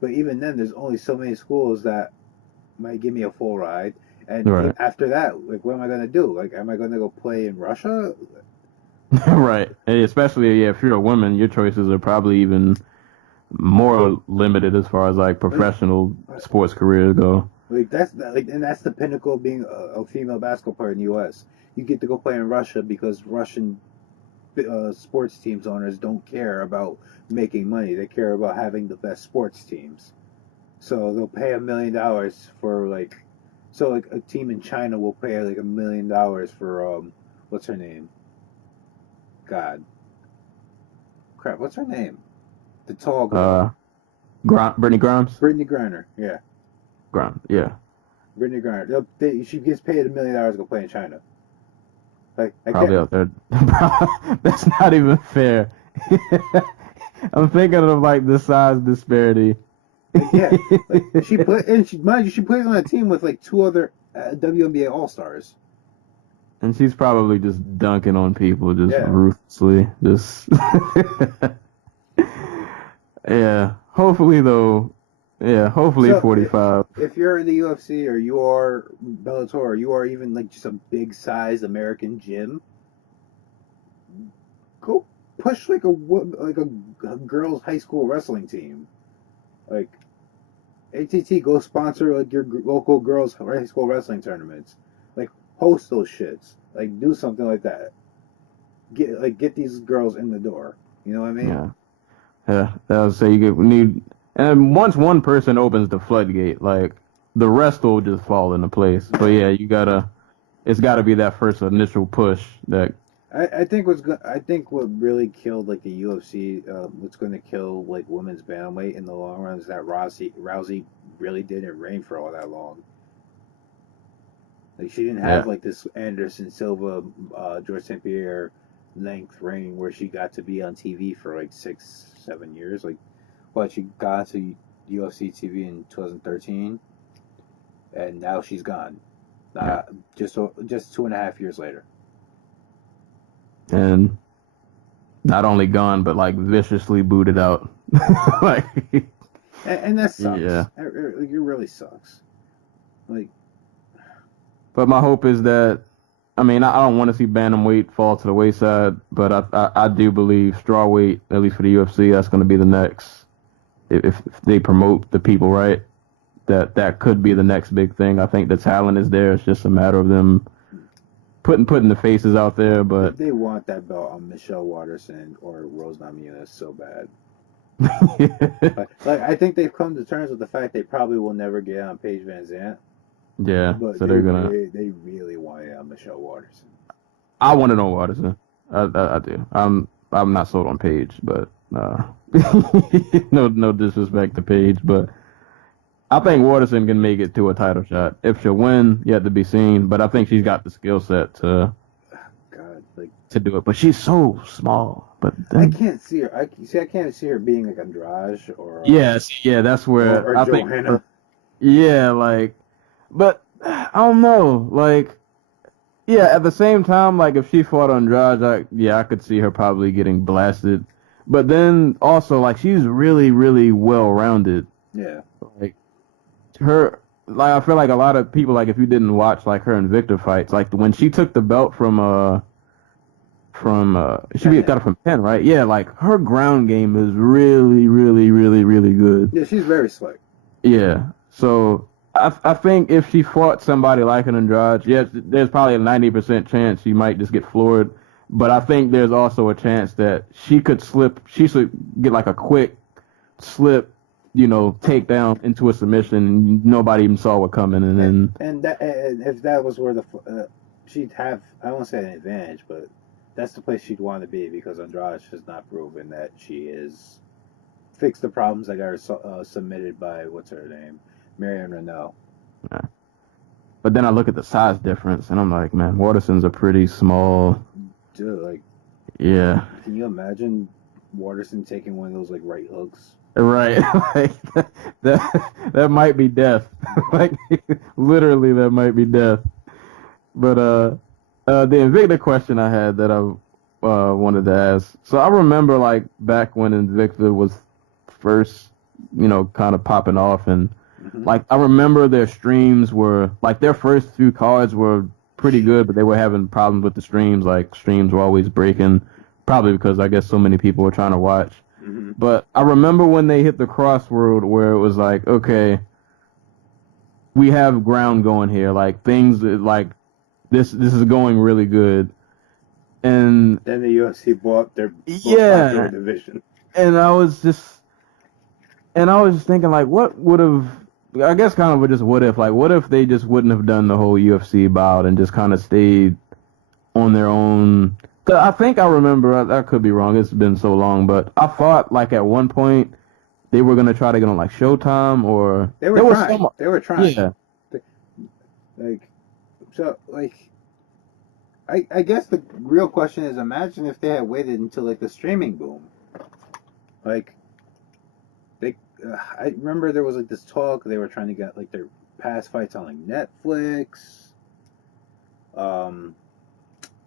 but even then, there's only so many schools that might give me a full ride. And Right. after that, like, what am I going to do? Like, am I going to go play in Russia? Right. And especially if you're a woman, your choices are probably even more limited as far as like professional sports careers go. Like and that's the pinnacle of being a female basketball player in the U.S. You get to go play in Russia because Russian sports teams owners don't care about making money. They care about having the best sports teams. So they'll pay $1 million for like, so like a team in China will pay like $1 million for what's her name? God, crap, what's her name? The tall girl. Brittany Grimes. Brittany Griner. Yeah. Ground. Yeah. Brittany Griner. She gets paid $1 million to go play in China. Like I Probably can't. out there. That's not even fair. I'm thinking of like the size disparity. Like yeah, like she play and mind you, she plays on a team with like 2 other WNBA All Stars. And she's probably just dunking on people just Yeah. ruthlessly. Just yeah. Hopefully though. Yeah. Hopefully So 45. if you're in the UFC or you are Bellator or you are even like just a big size American gym, go push like a girls high school wrestling team. Like ATT, go sponsor like your local girls high school wrestling tournaments. Like host those shits. Like do something like that. Get these girls in the door. You know what I mean? Yeah. Yeah. That would say need. And once one person opens the floodgate, like the rest will just fall into place. But yeah, it's gotta be that first initial push that. I think what really killed like the UFC, what's going to kill like women's bantamweight in the long run is that Rousey really didn't reign for all that long. Like she didn't have Yeah. like this Anderson Silva, George St. Pierre length reign where she got to be on TV for like 6, 7 years. Like, what she got to UFC TV in 2013, and now she's gone. Yeah. Just 2.5 years later. And not only gone, but like viciously booted out. Like, And that sucks. yeah. It really sucks. Like, But my hope is that, I mean, I don't want to see bantamweight fall to the wayside, but I do believe strawweight, at least for the UFC, that's going to be the next. If they promote the people right, that could be the next big thing. I think the talent is there. It's just a matter of them putting the faces out there. But they want that belt on Michelle Waterson or Rose Namajunas so bad. Like I think they've come to terms with the fact they probably will never get on Paige Van Zandt. yeah, But so they're gonna. they really want it on Michelle Waterson. I want to know Waterson. I do. I'm not sold on Paige, but no disrespect to Paige, but I think Waterson can make it to a title shot. If she'll win, yet to be seen. But I think she's got the skill set to to do it. But she's so small. But then, I can't see her. I can't see her being like Andrade or yeah, that's where or I Johanna. think. Yeah, like, but I don't know, like. Yeah, at the same time, like if she fought Andrade, I could see her probably getting blasted. But then also, like she's really, really well rounded. Yeah. Like like I feel like a lot of people, like if you didn't watch like her Invicta fights, like when she took the belt from got it from Penn, right? Yeah, like her ground game is really, really, really, really good. Yeah, she's very slick. Yeah, so. I think if she fought somebody like an Andrade, yes, there's probably a 90% chance she might just get floored. But I think there's also a chance that she could get like a quick slip, takedown into a submission, and nobody even saw what coming. And if that was where she'd have, I won't say an advantage, but that's the place she'd want to be because Andrade has not proven that she is fixed the problems that got her submitted by what's her name. Marion Renault. Yeah. But then I look at the size difference, and I'm like, man, Waterson's a pretty small. Dude, like. Yeah. Can you imagine Waterson taking one of those like right hooks? Right. Like that might be death. Like literally, that might be death. But the Invicta question I had that I wanted to ask. So I remember like back when Invicta was first, kind of popping off and. Like, I remember their streams were, like, their first few cards were pretty good, but they were having problems with the streams. Like, streams were always breaking, probably because I guess so many people were trying to watch. Mm-hmm. But I remember when they hit the crossroad where it was like, okay, we have ground going here. Like, things, like, this is going really good. And then the UFC bought their division. And I was just thinking, like, what would have... I guess kind of just what if they just wouldn't have done the whole UFC bout and just kind of stayed on their own? Cause I think I remember, I could be wrong, it's been so long, but I thought like at one point they were gonna try to get on like Showtime or They were there was trying. some. They were trying. Yeah, Like, so, like, I guess the real question is, imagine if they had waited until like the streaming boom. Like, they, I remember there was like this talk they were trying to get like their past fights on like Netflix. Um,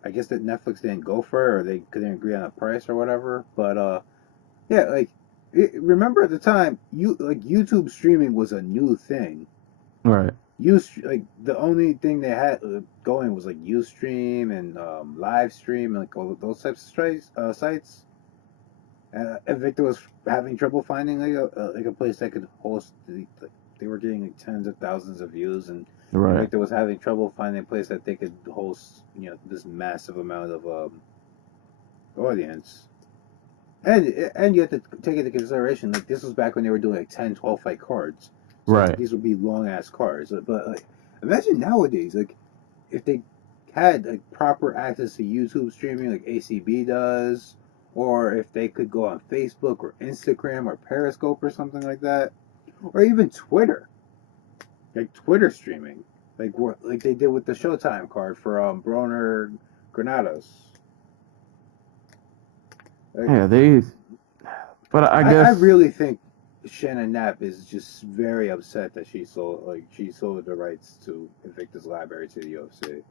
I guess that Netflix didn't go for it, or they couldn't agree on a price or whatever. But yeah, like, remember at the time, YouTube streaming was a new thing. right. Like the only thing they had going was like Ustream and live stream and like all those types of sites. Invicta was having trouble finding like a place that could host. They were getting like tens of thousands of views, and Right. Invicta was having trouble finding a place that they could host this massive amount of audience. And you have to take into consideration like this was back when they were doing like 10, 12 fight cards, so Right. these would be long ass cards. But like, imagine nowadays, like if they had like proper access to YouTube streaming like ACB does, or if they could go on Facebook or Instagram or Periscope or something like that, or even Twitter, like Twitter streaming, like they did with the Showtime card for Broner Granados. Like, Yeah, they. But I I guess. really think Shannon Knapp is just very upset that she sold the rights to Invictus Library to the UFC.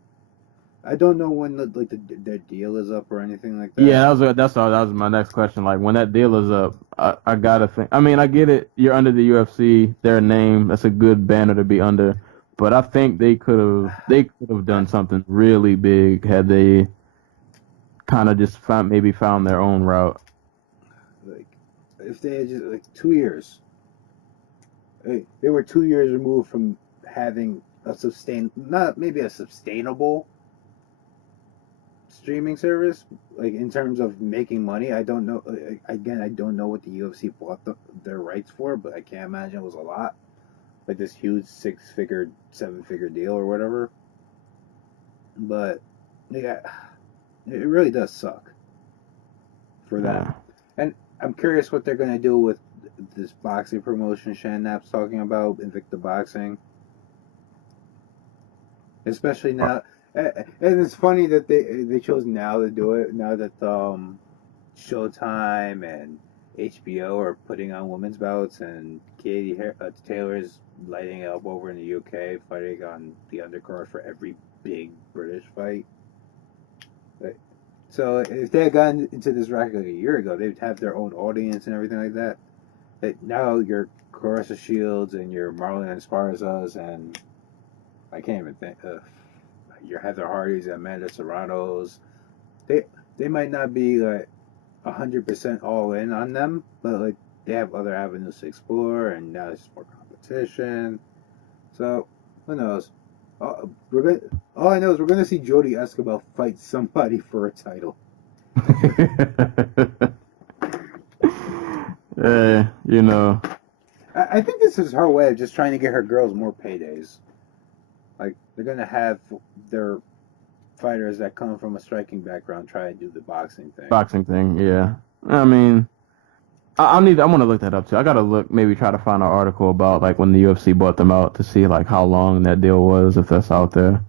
I don't know when their deal is up or anything like Yeah, that. that's all. That was my next question. Like when that deal is up, I gotta think. I mean, I get it. You're under the UFC. Their name. That's a good banner to be under. But I think they could have done something really big had they kind of just found their own route. Like if they had just like 2 years, they were 2 years removed from having not maybe a sustainable streaming service, like in terms of making money. I don't know. Again, I don't know what the UFC bought their rights for, but I can't imagine it was a lot. Like this huge 6-figure, 7-figure deal or whatever. But yeah, it really does suck for them. Yeah. And I'm curious what they're gonna do with this boxing promotion Shan Knapp's talking about, Invicta Boxing, especially now. And it's funny that they chose now to do it. Now that Showtime and HBO are putting on women's bouts, and Taylor's lighting it up over in the UK, fighting on the undercard for every big British fight. So if they had gotten into this racket like a year ago, they'd have their own audience and everything like that. Now your Carissa Shields and your Marlon Esparzas and I can't even think your Heather Hardys and Amanda Serrano's. They they might not be like 100% all in on them, but like they have other avenues to explore, and now there's more competition. So who knows? We're gonna. All I know is we're gonna see Jodie Escobar fight somebody for a title. You know. I think this is her way of just trying to get her girls more paydays. Like they're gonna have their fighters that come from a striking background try to do the boxing thing. Boxing thing, yeah. I mean, I want to look that up too. I gotta look, maybe try to find an article about like when the UFC bought them out to see like how long that deal was, if that's out there.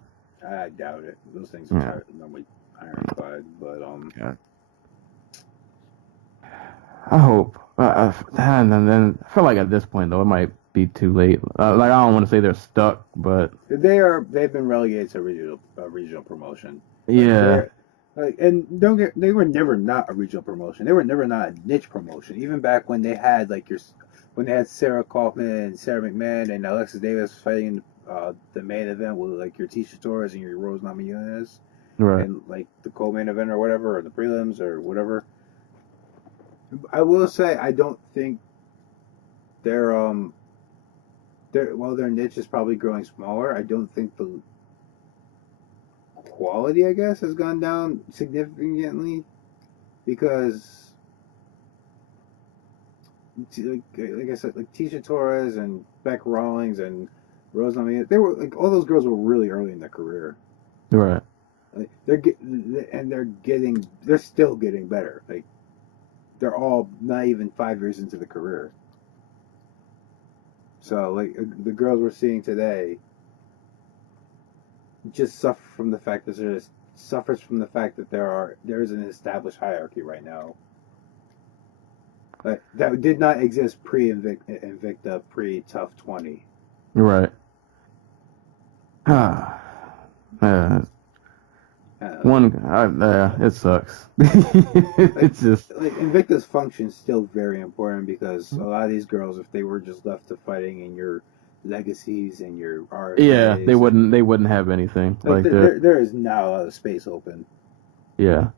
I doubt it. Those things Yeah. are normally ironclad, but Yeah. I hope. And then I feel like at this point though, it might be too late. Like I don't want to say they're stuck, but they've been relegated to regional promotion. Like yeah, and they were never not a regional promotion. They were never not a niche promotion. Even back when they had when they had Sarah Kaufman and Sarah McMahon and Alexis Davis fighting the main event with like your Tisha Torres and your Rose Namajunas right. and like the co-main event or whatever, or the prelims or whatever. I will say I don't think their while their niche is probably growing smaller, I don't think the quality, I guess, has gone down significantly because, like I said, like Tisha Torres and Beck Rawlings and Rose Namajunas, they were like all those girls were really early in their career. Right. Like, they're still getting better. Like they're all not even 5 years into the career. So like the girls we're seeing today just suffer from the fact that there is an established hierarchy right now. That did not exist pre-Invicta, pre-Tough 20. Right. Ah. It sucks. It's just Like Invicta's function is still very important because a lot of these girls, if they were just left to fighting in your legacies and your RFAs, they wouldn't have anything like that. there is now a lot of space open. Yeah.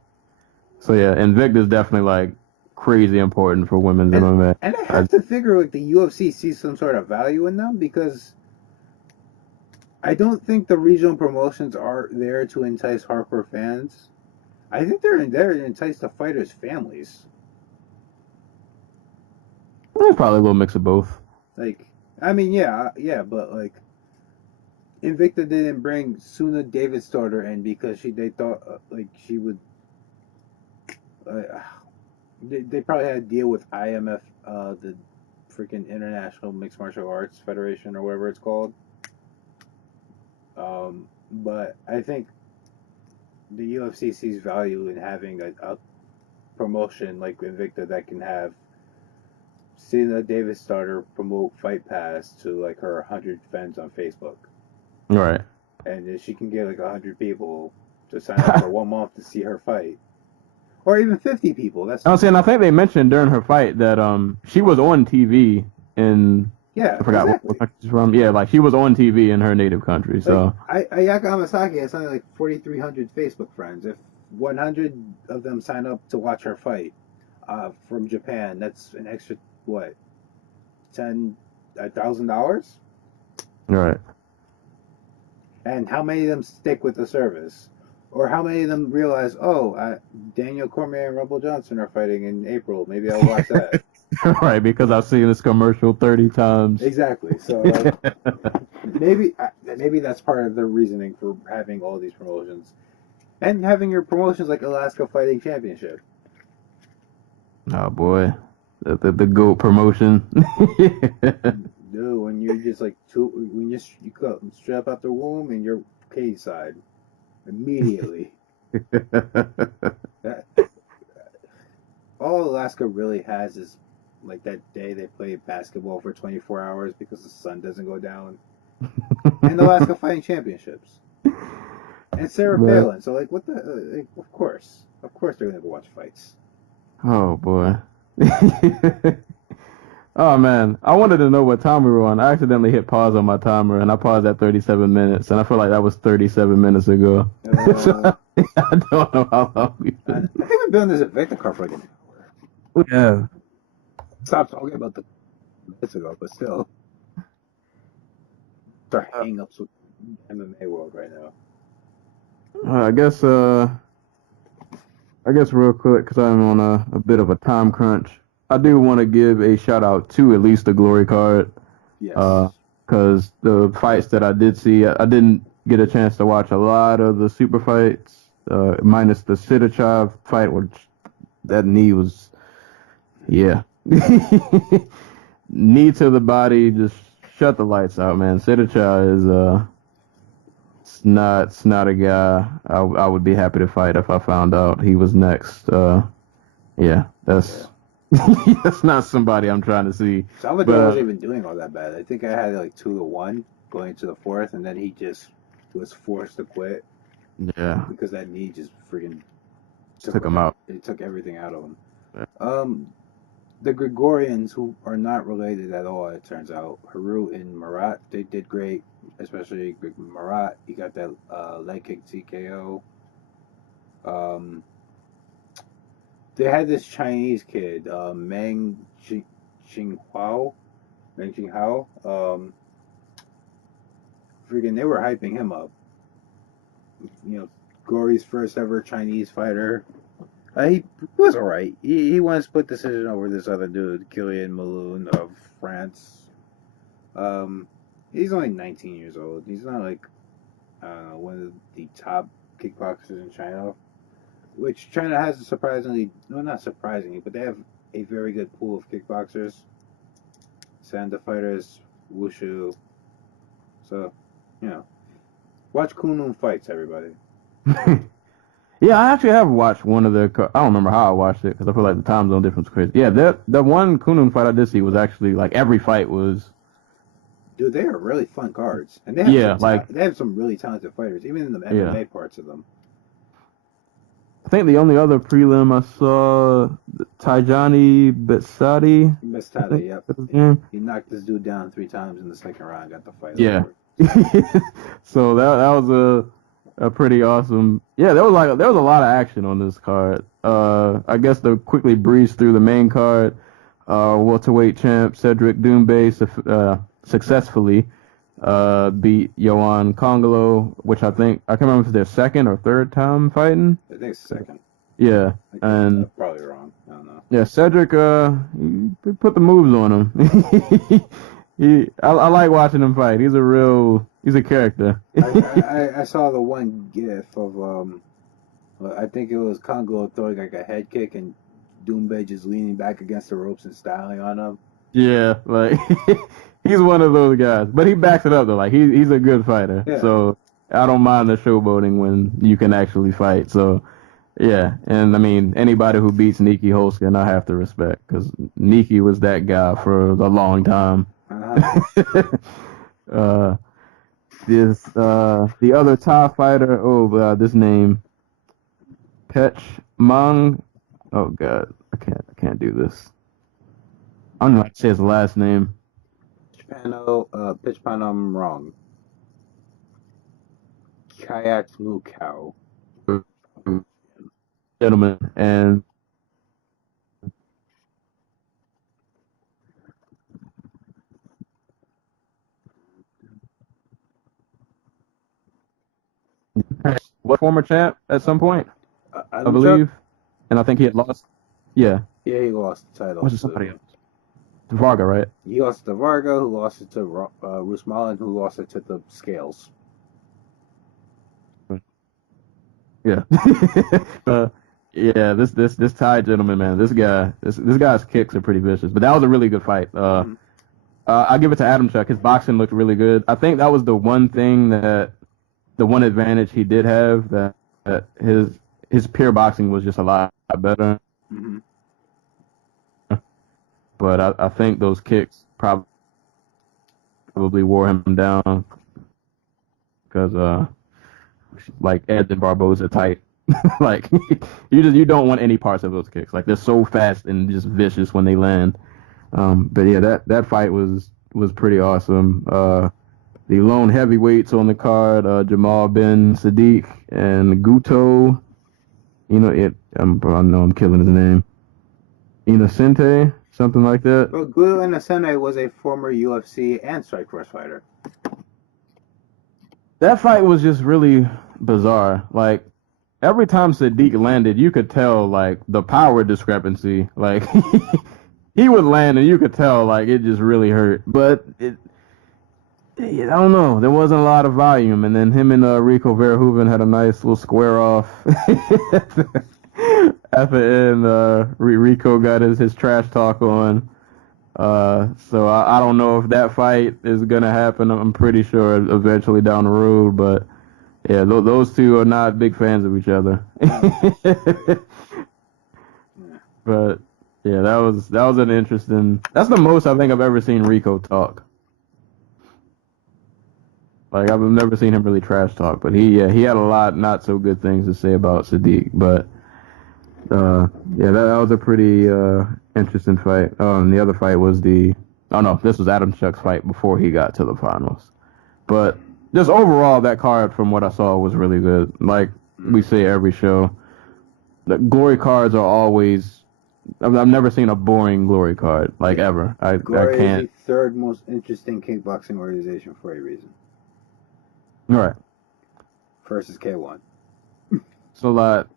So yeah, Invicta is definitely like crazy important for women's And MMA. I have to figure like the UFC sees some sort of value in them because I don't think the regional promotions are there to entice hardcore fans. I think they're there to entice the fighters' families. There's probably a little mix of both. Like, I mean, yeah, but like, Invicta didn't bring Suna David's daughter in because they thought like she would. Uh, they probably had a deal with IMF, the freaking International Mixed Martial Arts Federation or whatever it's called. But I think the UFC sees value in having a promotion like Invicta that can have Sina Davis starter promote Fight Pass to like her 100 fans on Facebook. Right. And if she can get like 100 people to sign up for 1 month to see her fight. Or even 50 people. That's I was saying I think they mentioned during her fight that she was on TV in yeah, I forgot exactly. what country she's from. Yeah, like she was on TV in her native country. So like, Ayaka Hamasaki has something like 4,300 Facebook friends. If 100 of them sign up to watch her fight from Japan, that's an extra what, $1,000? right. And how many of them stick with the service? Or how many of them realize, Daniel Cormier and Rumble Johnson are fighting in April. Maybe I'll watch that. Right, because I've seen this commercial 30 times. Exactly. So like, maybe that's part of the reasoning for having all these promotions. And having your promotions like Alaska Fighting Championship. Oh boy, the GOAT promotion. Dude, when you're just like when you come straight up out the womb and you're cage side immediately. That, all Alaska really has is like that day they play basketball for 24 hours because the sun doesn't go down, and Alaska Fighting Championships, and Sarah Palin. So like, what the? Of course they're gonna go watch fights. Oh boy. Oh man, I wanted to know what time we were on. I accidentally hit pause on my timer, and I paused at 37 minutes, and I feel like that was 37 minutes ago. So, I don't know how long we've I been. think we've been on this Invicta car for like an hour. Yeah. Stop talking about the minutes ago, but still, start hang ups with MMA world right now. I guess real quick, because I'm on a bit of a time crunch. I do want to give a shout out to at least the Glory card. Yes. Because the fights that I did see, I didn't get a chance to watch a lot of the super fights, minus the Sidachev fight, which that knee was, yeah. Knee to the body, just shut the lights out, man. Sidachev is, it's not a guy I would be happy to fight if I found out he was next. Yeah, that's that's not somebody I'm trying to see. Salvador wasn't even doing all that bad. I think I had like 2-1 going to the fourth, and then he just was forced to quit. Yeah, because that knee just freaking took him out. It took everything out of him. Yeah. The Gregorians, who are not related at all, it turns out, Haru and Marat, they did great. Especially Marat, he got that leg kick TKO. They had this Chinese kid, Meng Qinghao. Meng Qinghao. Freaking, they were hyping him up. You know, Gory's first ever Chinese fighter. He was alright. He won a split decision over this other dude, Kilian Maloon of France. He's only 19 years old. He's not like one of the top kickboxers in China, which China has a surprisingly, no, not surprisingly, but they have a very good pool of kickboxers. Sanda fighters, wushu. So, watch Kunlun fights, everybody. Yeah, I actually have watched one of their. I don't remember how I watched it because I feel like the time zone difference was crazy. Yeah, that one Kunun fight I did see was actually like every fight was. Dude, they are really fun cards, and Yeah, like they have some really talented fighters, even in the yeah. MMA parts of them. I think the only other prelim I saw, Tajani Betsadi. I Mestada, think yep. that's his name. He knocked this dude down 3 times in the second round, got the fight Yeah. over. So that was a pretty awesome. Yeah, there was a lot of action on this card. I guess to quickly breeze through the main card, welterweight champ Cedric Doumbé successfully beat Yohan Kongolo, which I can't remember if it's their second or third time fighting. I think it's second. Yeah, I'm probably wrong. I don't know. yeah, Cedric he put the moves on him. I like watching him fight. He's a character. I saw the one gif of I think it was Congo throwing like a head kick and Doumbé just leaning back against the ropes and styling on him. Yeah, like he's one of those guys, but he backs it up though. Like he's a good fighter, Yeah. so I don't mind the showboating when you can actually fight. So yeah, and I mean anybody who beats Nikki Holskin, I have to respect because Nikki was that guy for a long time. uh, the other Thai fighter. Oh, this name Pech Mang. Oh God, I can't do this. I don't know how to say his last name. Pitch Pano, I'm wrong. Kayak Mukau. Gentlemen, and what former champ at some point, I believe, and I think he had lost. Yeah, Yeah, he lost the title. was it somebody else? Varga, right? He lost to Varga, who lost it to Rusmalin, who lost it to the Scales. Yeah. Yeah. This Thai gentleman, man. This guy's kicks are pretty vicious. But that was a really good fight. I give it to Adam Chuck. His boxing looked really good. I think that was the one advantage he did have that his pure boxing was just a lot better. Mm-hmm. But I think those kicks probably wore him down because like Ed and Barboza tight. Like you don't want any parts of those kicks. Like they're so fast and just vicious when they land. But yeah, that fight was pretty awesome. The lone heavyweights on the card, Jamal Ben Sadiq and Guto. I know I'm killing his name. Inocente, something like that. Well, Guto Inocente was a former UFC and Strikeforce fighter. That fight was just really bizarre. Like every time Sadiq landed, you could tell like the power discrepancy. Like he would land and you could tell like it just really hurt. But I don't know. There wasn't a lot of volume, and then him and Rico Verhoeven had a nice little square off. At the end, Rico got his trash talk on. So I don't know if that fight is gonna happen. I'm pretty sure eventually down the road, but yeah, those two are not big fans of each other. But yeah, that was an interesting. That's the most I think I've ever seen Rico talk. Like I've never seen him really trash talk, but he had a lot not so good things to say about Sadiq. But yeah, that was a pretty interesting fight. Oh, and the other fight was this was Adam Chuck's fight before he got to the finals. But just overall, that card from what I saw was really good. Like we say every show, the glory cards are always. I've never seen a boring glory card like ever. I can't. Is the third most interesting kickboxing organization for a reason. All right. First is K1. It's a lot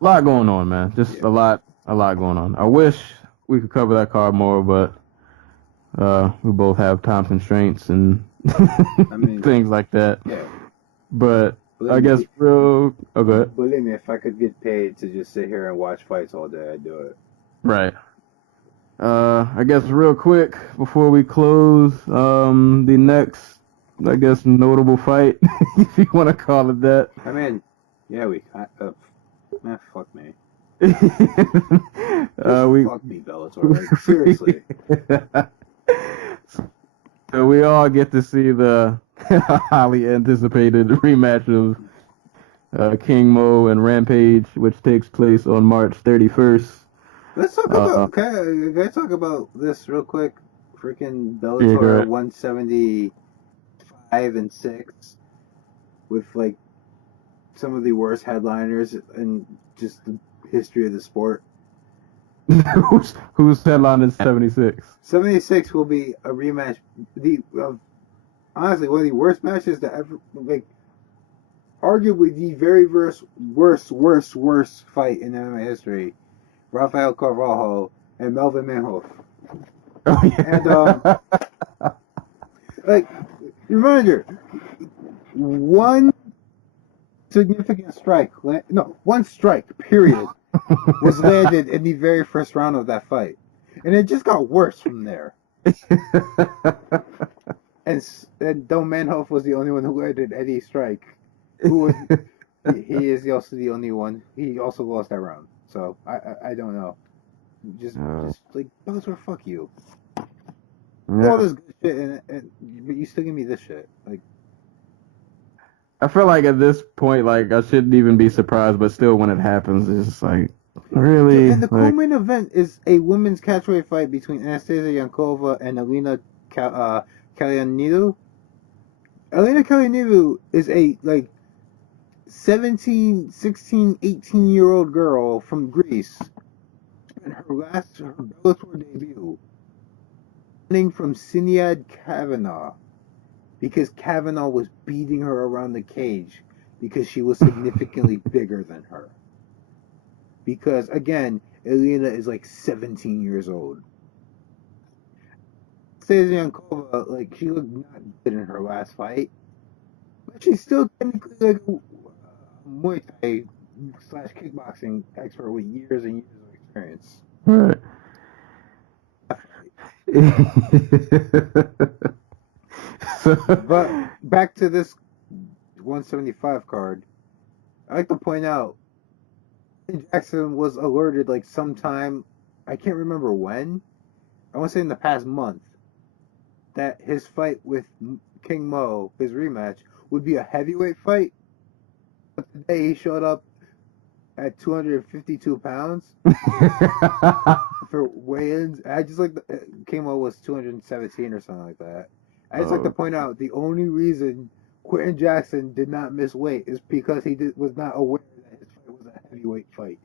going on, man. Just a lot going on. I wish we could cover that card more, but we both have time constraints and things like that. Yeah. But I guess go ahead. Believe me, if I could get paid to just sit here and watch fights all day, I'd do it. Right. I guess real quick before we close, the next, I guess, notable fight, if you want to call it that. I mean, yeah, man, fuck me. We Fuck me, Bellator. Like, seriously. So we all get to see the highly anticipated rematch of King Mo and Rampage, which takes place on March 31st. Let's talk about. Can I talk about this real quick? Freaking Yeah, Bellator go 175 and 6 with like some of the worst headliners in just the history of the sport. whose headline is 76? 76 will be a rematch. Honestly, one of the worst matches to ever, like, arguably the very worst fight in MMA history. Rafael Carvalho and Melvin Manhoef. Oh, And yeah. like, reminder, one significant strike, one strike, period, was landed in the very first round of that fight, and it just got worse from there. And Don Manhoef was the only one who landed any strike. Who was he is also the only one. He also lost that round. So I don't know. Just like Bellator, fuck you. Yeah. All this good shit, but you still give me this shit. Like, I feel like at this point, like I shouldn't even be surprised, but still, when it happens, it's just like, really, and the like, co-main event is a women's catchweight fight between Anastasia Yankova and Elena Kalyanidou. Elena Kalyanidou is a like 17, 16, 18-year-old girl from Greece. And her Bellator debut, running from Sinead Kavanagh because Kavanagh was beating her around the cage because she was significantly bigger than her. Because again, Elena is like 17 years old. Stasiankova, like, she looked not good in her last fight, but she's still technically like a Muay Thai slash kickboxing expert with years and years of experience. right. So, But back to this 175 card, I like to point out Jackson was alerted like sometime, I can't remember when, I want to say in the past month, that his fight with King Mo, his rematch, would be a heavyweight fight. But today he showed up at 252 pounds for weigh-ins. I just like King Mo was 217 or something like that. I just like to point out the only reason Quentin Jackson did not miss weight is because was not aware that his fight was a heavyweight fight.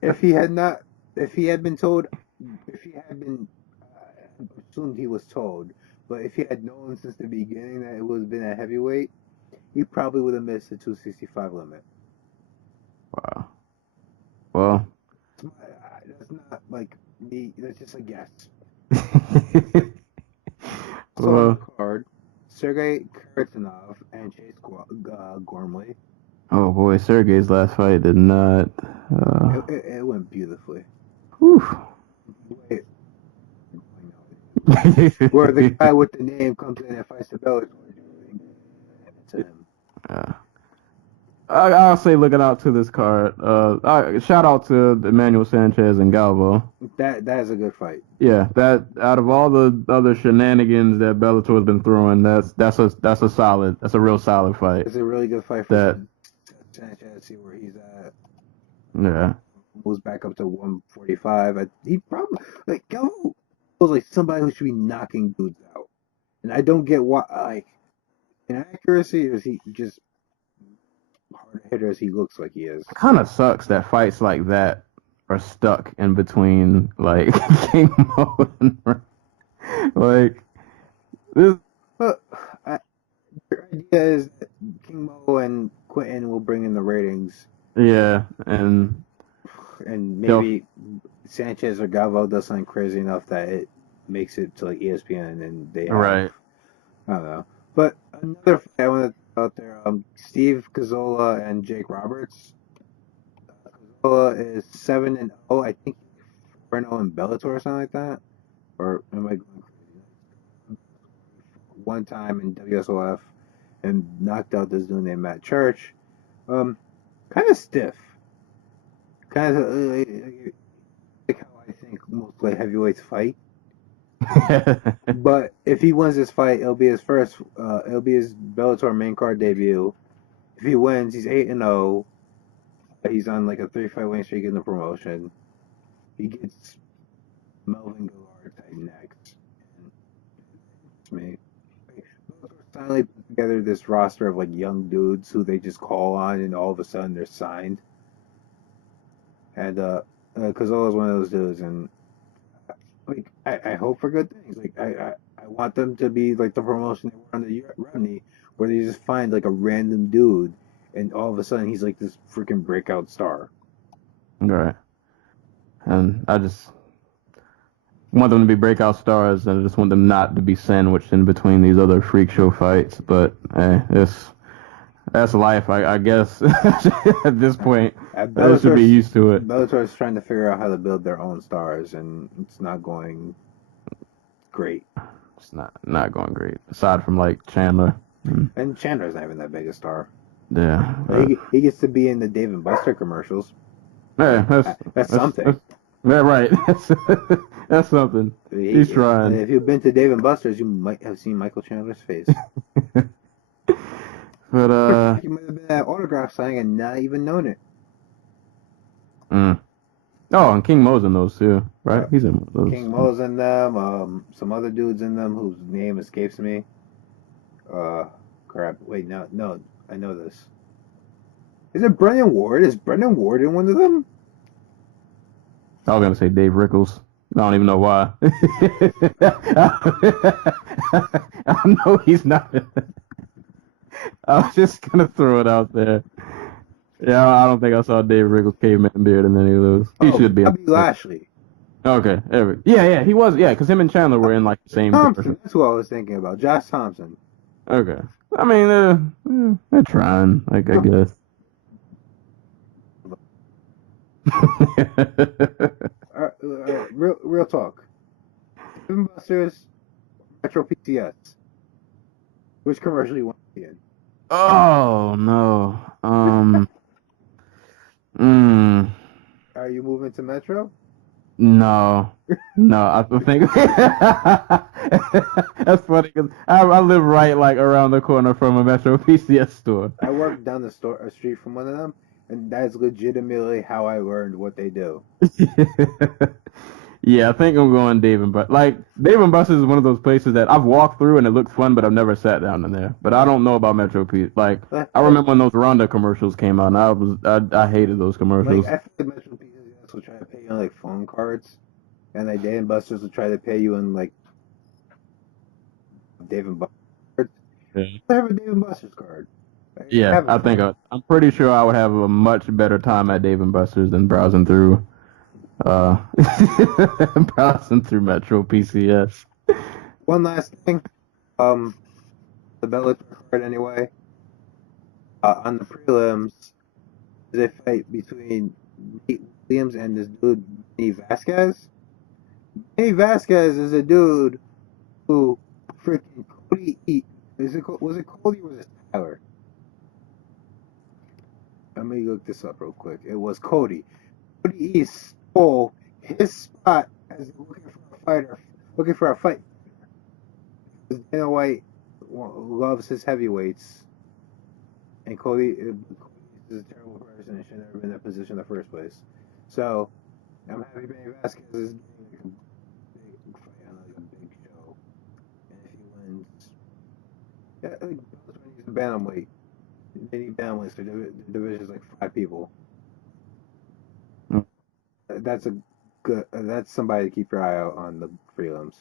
If he had not, if he had been told, if he had been, assumed he was told, but if he had known since the beginning that it was been a heavyweight, he probably would have missed the 265 limit. wow. Well, That's not like me. That's just a guess. So on the well, card, Sergey Karatanov and Chase Gormley. oh boy, Sergey's last fight did not. It went beautifully. Whew. Wait, where the guy with the name comes in and fights the Bellator to him. I'll say looking out to this card. Shout out to Emmanuel Sanchez and Galvo. That is a good fight. Yeah, that out of all the other shenanigans that Bellator has been throwing, that's a real solid fight. It's a really good fight for Sanchez. See where he's at. Yeah. Moves back up to 145. He probably like Galvo was like somebody who should be knocking dudes out, and I don't get why. Like, inaccuracy, or is he just hard hitter as he looks like he is? Kind of sucks that fights like that are stuck in between like King Mo and like this. But your idea is that King Mo and Quentin will bring in the ratings, Yeah, and maybe Sanchez or Galvo does something crazy enough that it makes it to like ESPN, and they have, right. I don't know. But another fight I want to throw out there: Steve Cazzola and Jake Roberts. Cazzola is 7-0. I think Bruno and Bellator or something like that? Or am I going crazy? One time in WSOF and knocked out this dude named Matt Church. Kind of stiff. Kind of like how I think most light heavyweights fight. But if he wins this fight, it'll be his first. It'll be his Bellator main card debut. If he wins, he's 8-0. He's on like a 3-fight winning streak in the promotion. He gets Melvin Gillard type next. And it's me. Bellator finally put together this roster of like young dudes who they just call on, and all of a sudden they're signed. And because I was one of those dudes, and like I hope for good things. Like I want them to be like the promotion they were on the Romney, where they just find like a random dude, and all of a sudden he's like this freaking breakout star. Right. And I just want them to be breakout stars, and I just want them not to be sandwiched in between these other freak show fights. But that's life, I guess. At this point, I should be used to it. Bellator's trying to figure out how to build their own stars, and it's not going great. It's not going great, aside from like Chandler. And Chandler's not even that big a star. Yeah. He gets to be in the Dave and Buster commercials. Yeah, that's something. Yeah, right. That's something. He's trying. If you've been to Dave and Buster's, you might have seen Michael Chandler's face. But you might have been at autograph signing and not even known it. Oh, and King Mo's in those too, right? He's in those. King Mo's in them. Some other dudes in them whose name escapes me. Crap. Wait, no, I know this. Is it Brendan Ward? Is Brendan Ward in one of them? I was gonna say Dave Rickles. I don't even know why. I know he's not. I was just gonna throw it out there. Yeah, I don't think I saw Dave Rickles caveman beard in any of those. He should be. Bobby Lashley. Okay, yeah, he was. Yeah, because him and Chandler were in like the same. Thompson. That's what I was thinking about. Josh Thompson. Okay, I mean, they're trying. Like I guess. Real talk. Busters, Metro PCS. Which commercial you want to be in? Oh no. Are you moving to Metro? No. I think that's funny because I live right like around the corner from a Metro PCS store. I work down the street from one of them, and that's legitimately how I learned what they do. Yeah, I think I'm going Dave and Buster's. Like Dave and Buster's is one of those places that I've walked through and it looks fun, but I've never sat down in there. But I don't know about Metro P. Like I remember when those Ronda commercials came out, and I hated those commercials. Like I feel like Metro PCS will try to pay you on like phone cards, and like Dave and Buster's will try to pay you in like Dave and Buster's. Yeah. I have a Dave and Buster's card. Yeah, I think I'm pretty sure I would have a much better time at Dave and Buster's than browsing through browsing through Metro PCS. One last thing, the Bellator card anyway. On the prelims, there's a fight between Nate Williams and this dude Manny Vasquez. Manny Vasquez is a dude who freaking Cody eat. Was it Cody or was it Tyler? Let me look this up real quick. It was Cody. Cody East stole his spot as looking for a fight. Because Dana White loves his heavyweights, and Cody is a terrible person and should never been in that position in the first place. So I'm happy Manny Vasquez is getting a big fight on like a big show, and if he wins, yeah, I think Bellator needs a bantamweight. They need bantamweights. Their division is like 5 people. That's somebody to keep your eye out on the prelims.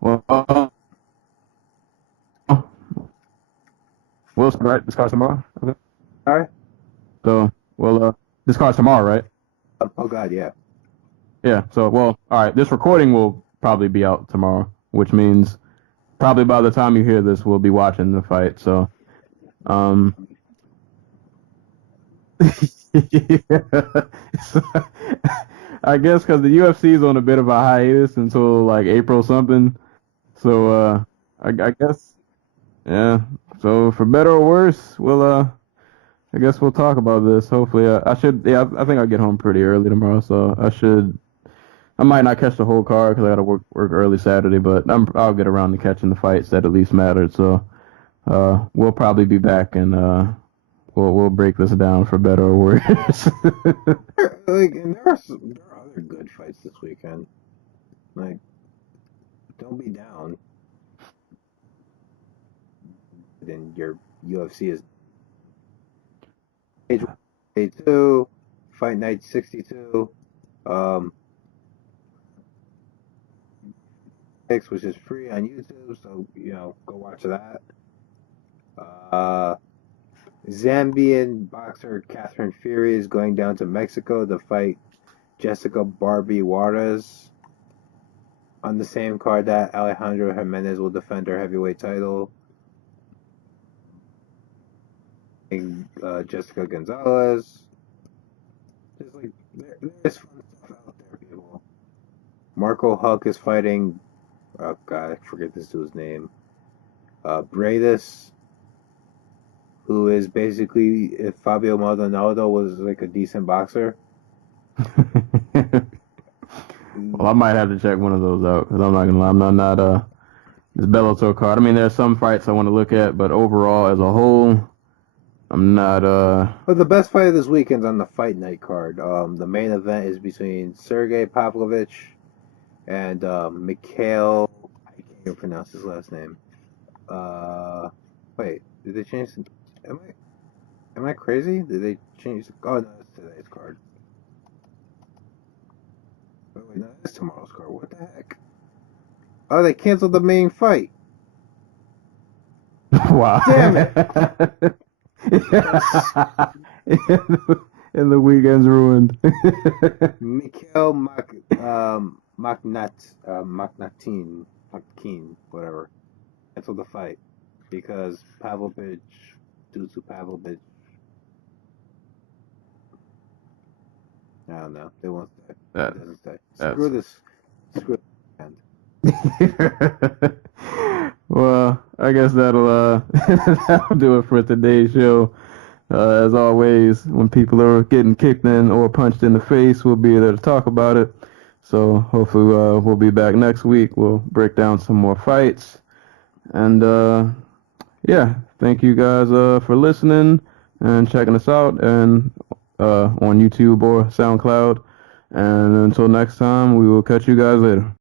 Well, we'll start this card's tomorrow. Okay. All right. So, this card's tomorrow, right? Oh God, yeah. Yeah. So, all right. This recording will probably be out tomorrow, which means probably by the time you hear this, we'll be watching the fight. So, So, I guess because the UFC is on a bit of a hiatus until like April something. So I guess yeah. So for better or worse, I guess we'll talk about this. Hopefully, I should. Yeah, I think I'll get home pretty early tomorrow, so I should. I might not catch the whole card because I gotta work early Saturday, but I'll get around to catching the fights that at least mattered. So we'll probably be back and we'll break this down for better or worse. Like, and there are other good fights this weekend. Like, don't be down. Then your UFC is page 82, Fight Night 62, um, which is free on YouTube. So go watch that. Uh, Zambian boxer Catherine Fury is going down to Mexico to fight Jessica Barbie Juarez on the same card that Alejandro Jimenez will defend her heavyweight title. And Jessica Gonzalez. There's like there's fun stuff out there, people. Marco Huck is fighting. Oh God, I forget this dude's name. Bradis, who is basically if Fabio Maldonado was like a decent boxer. Well, I might have to check one of those out because I'm not gonna lie, I'm not this Bellator card. I mean, there's some fights I want to look at, but overall, as a whole, I'm not. But the best fight of this weekend's on the Fight Night card. The main event is between Sergey Pavlovich and Mikhail. I can't even pronounce his last name. Wait, did they change? Am I crazy? Did they change? Oh no, that's today's card. Wait, no, that's tomorrow's card. What the heck? Oh, they canceled the main fight. Wow. Damn it! And the weekend's ruined. Mikhail Maknatin, whatever, canceled the fight because Pavlovich, due to Pavlovich, I don't know. They won't say. It doesn't say. Screw this. Screw this. Well, I guess that'll do it for today's show. As always, when people are getting kicked in or punched in the face, we'll be there to talk about it. So hopefully we'll be back next week. We'll break down some more fights. And yeah, thank you guys for listening and checking us out and on YouTube or SoundCloud. And until next time, we will catch you guys later.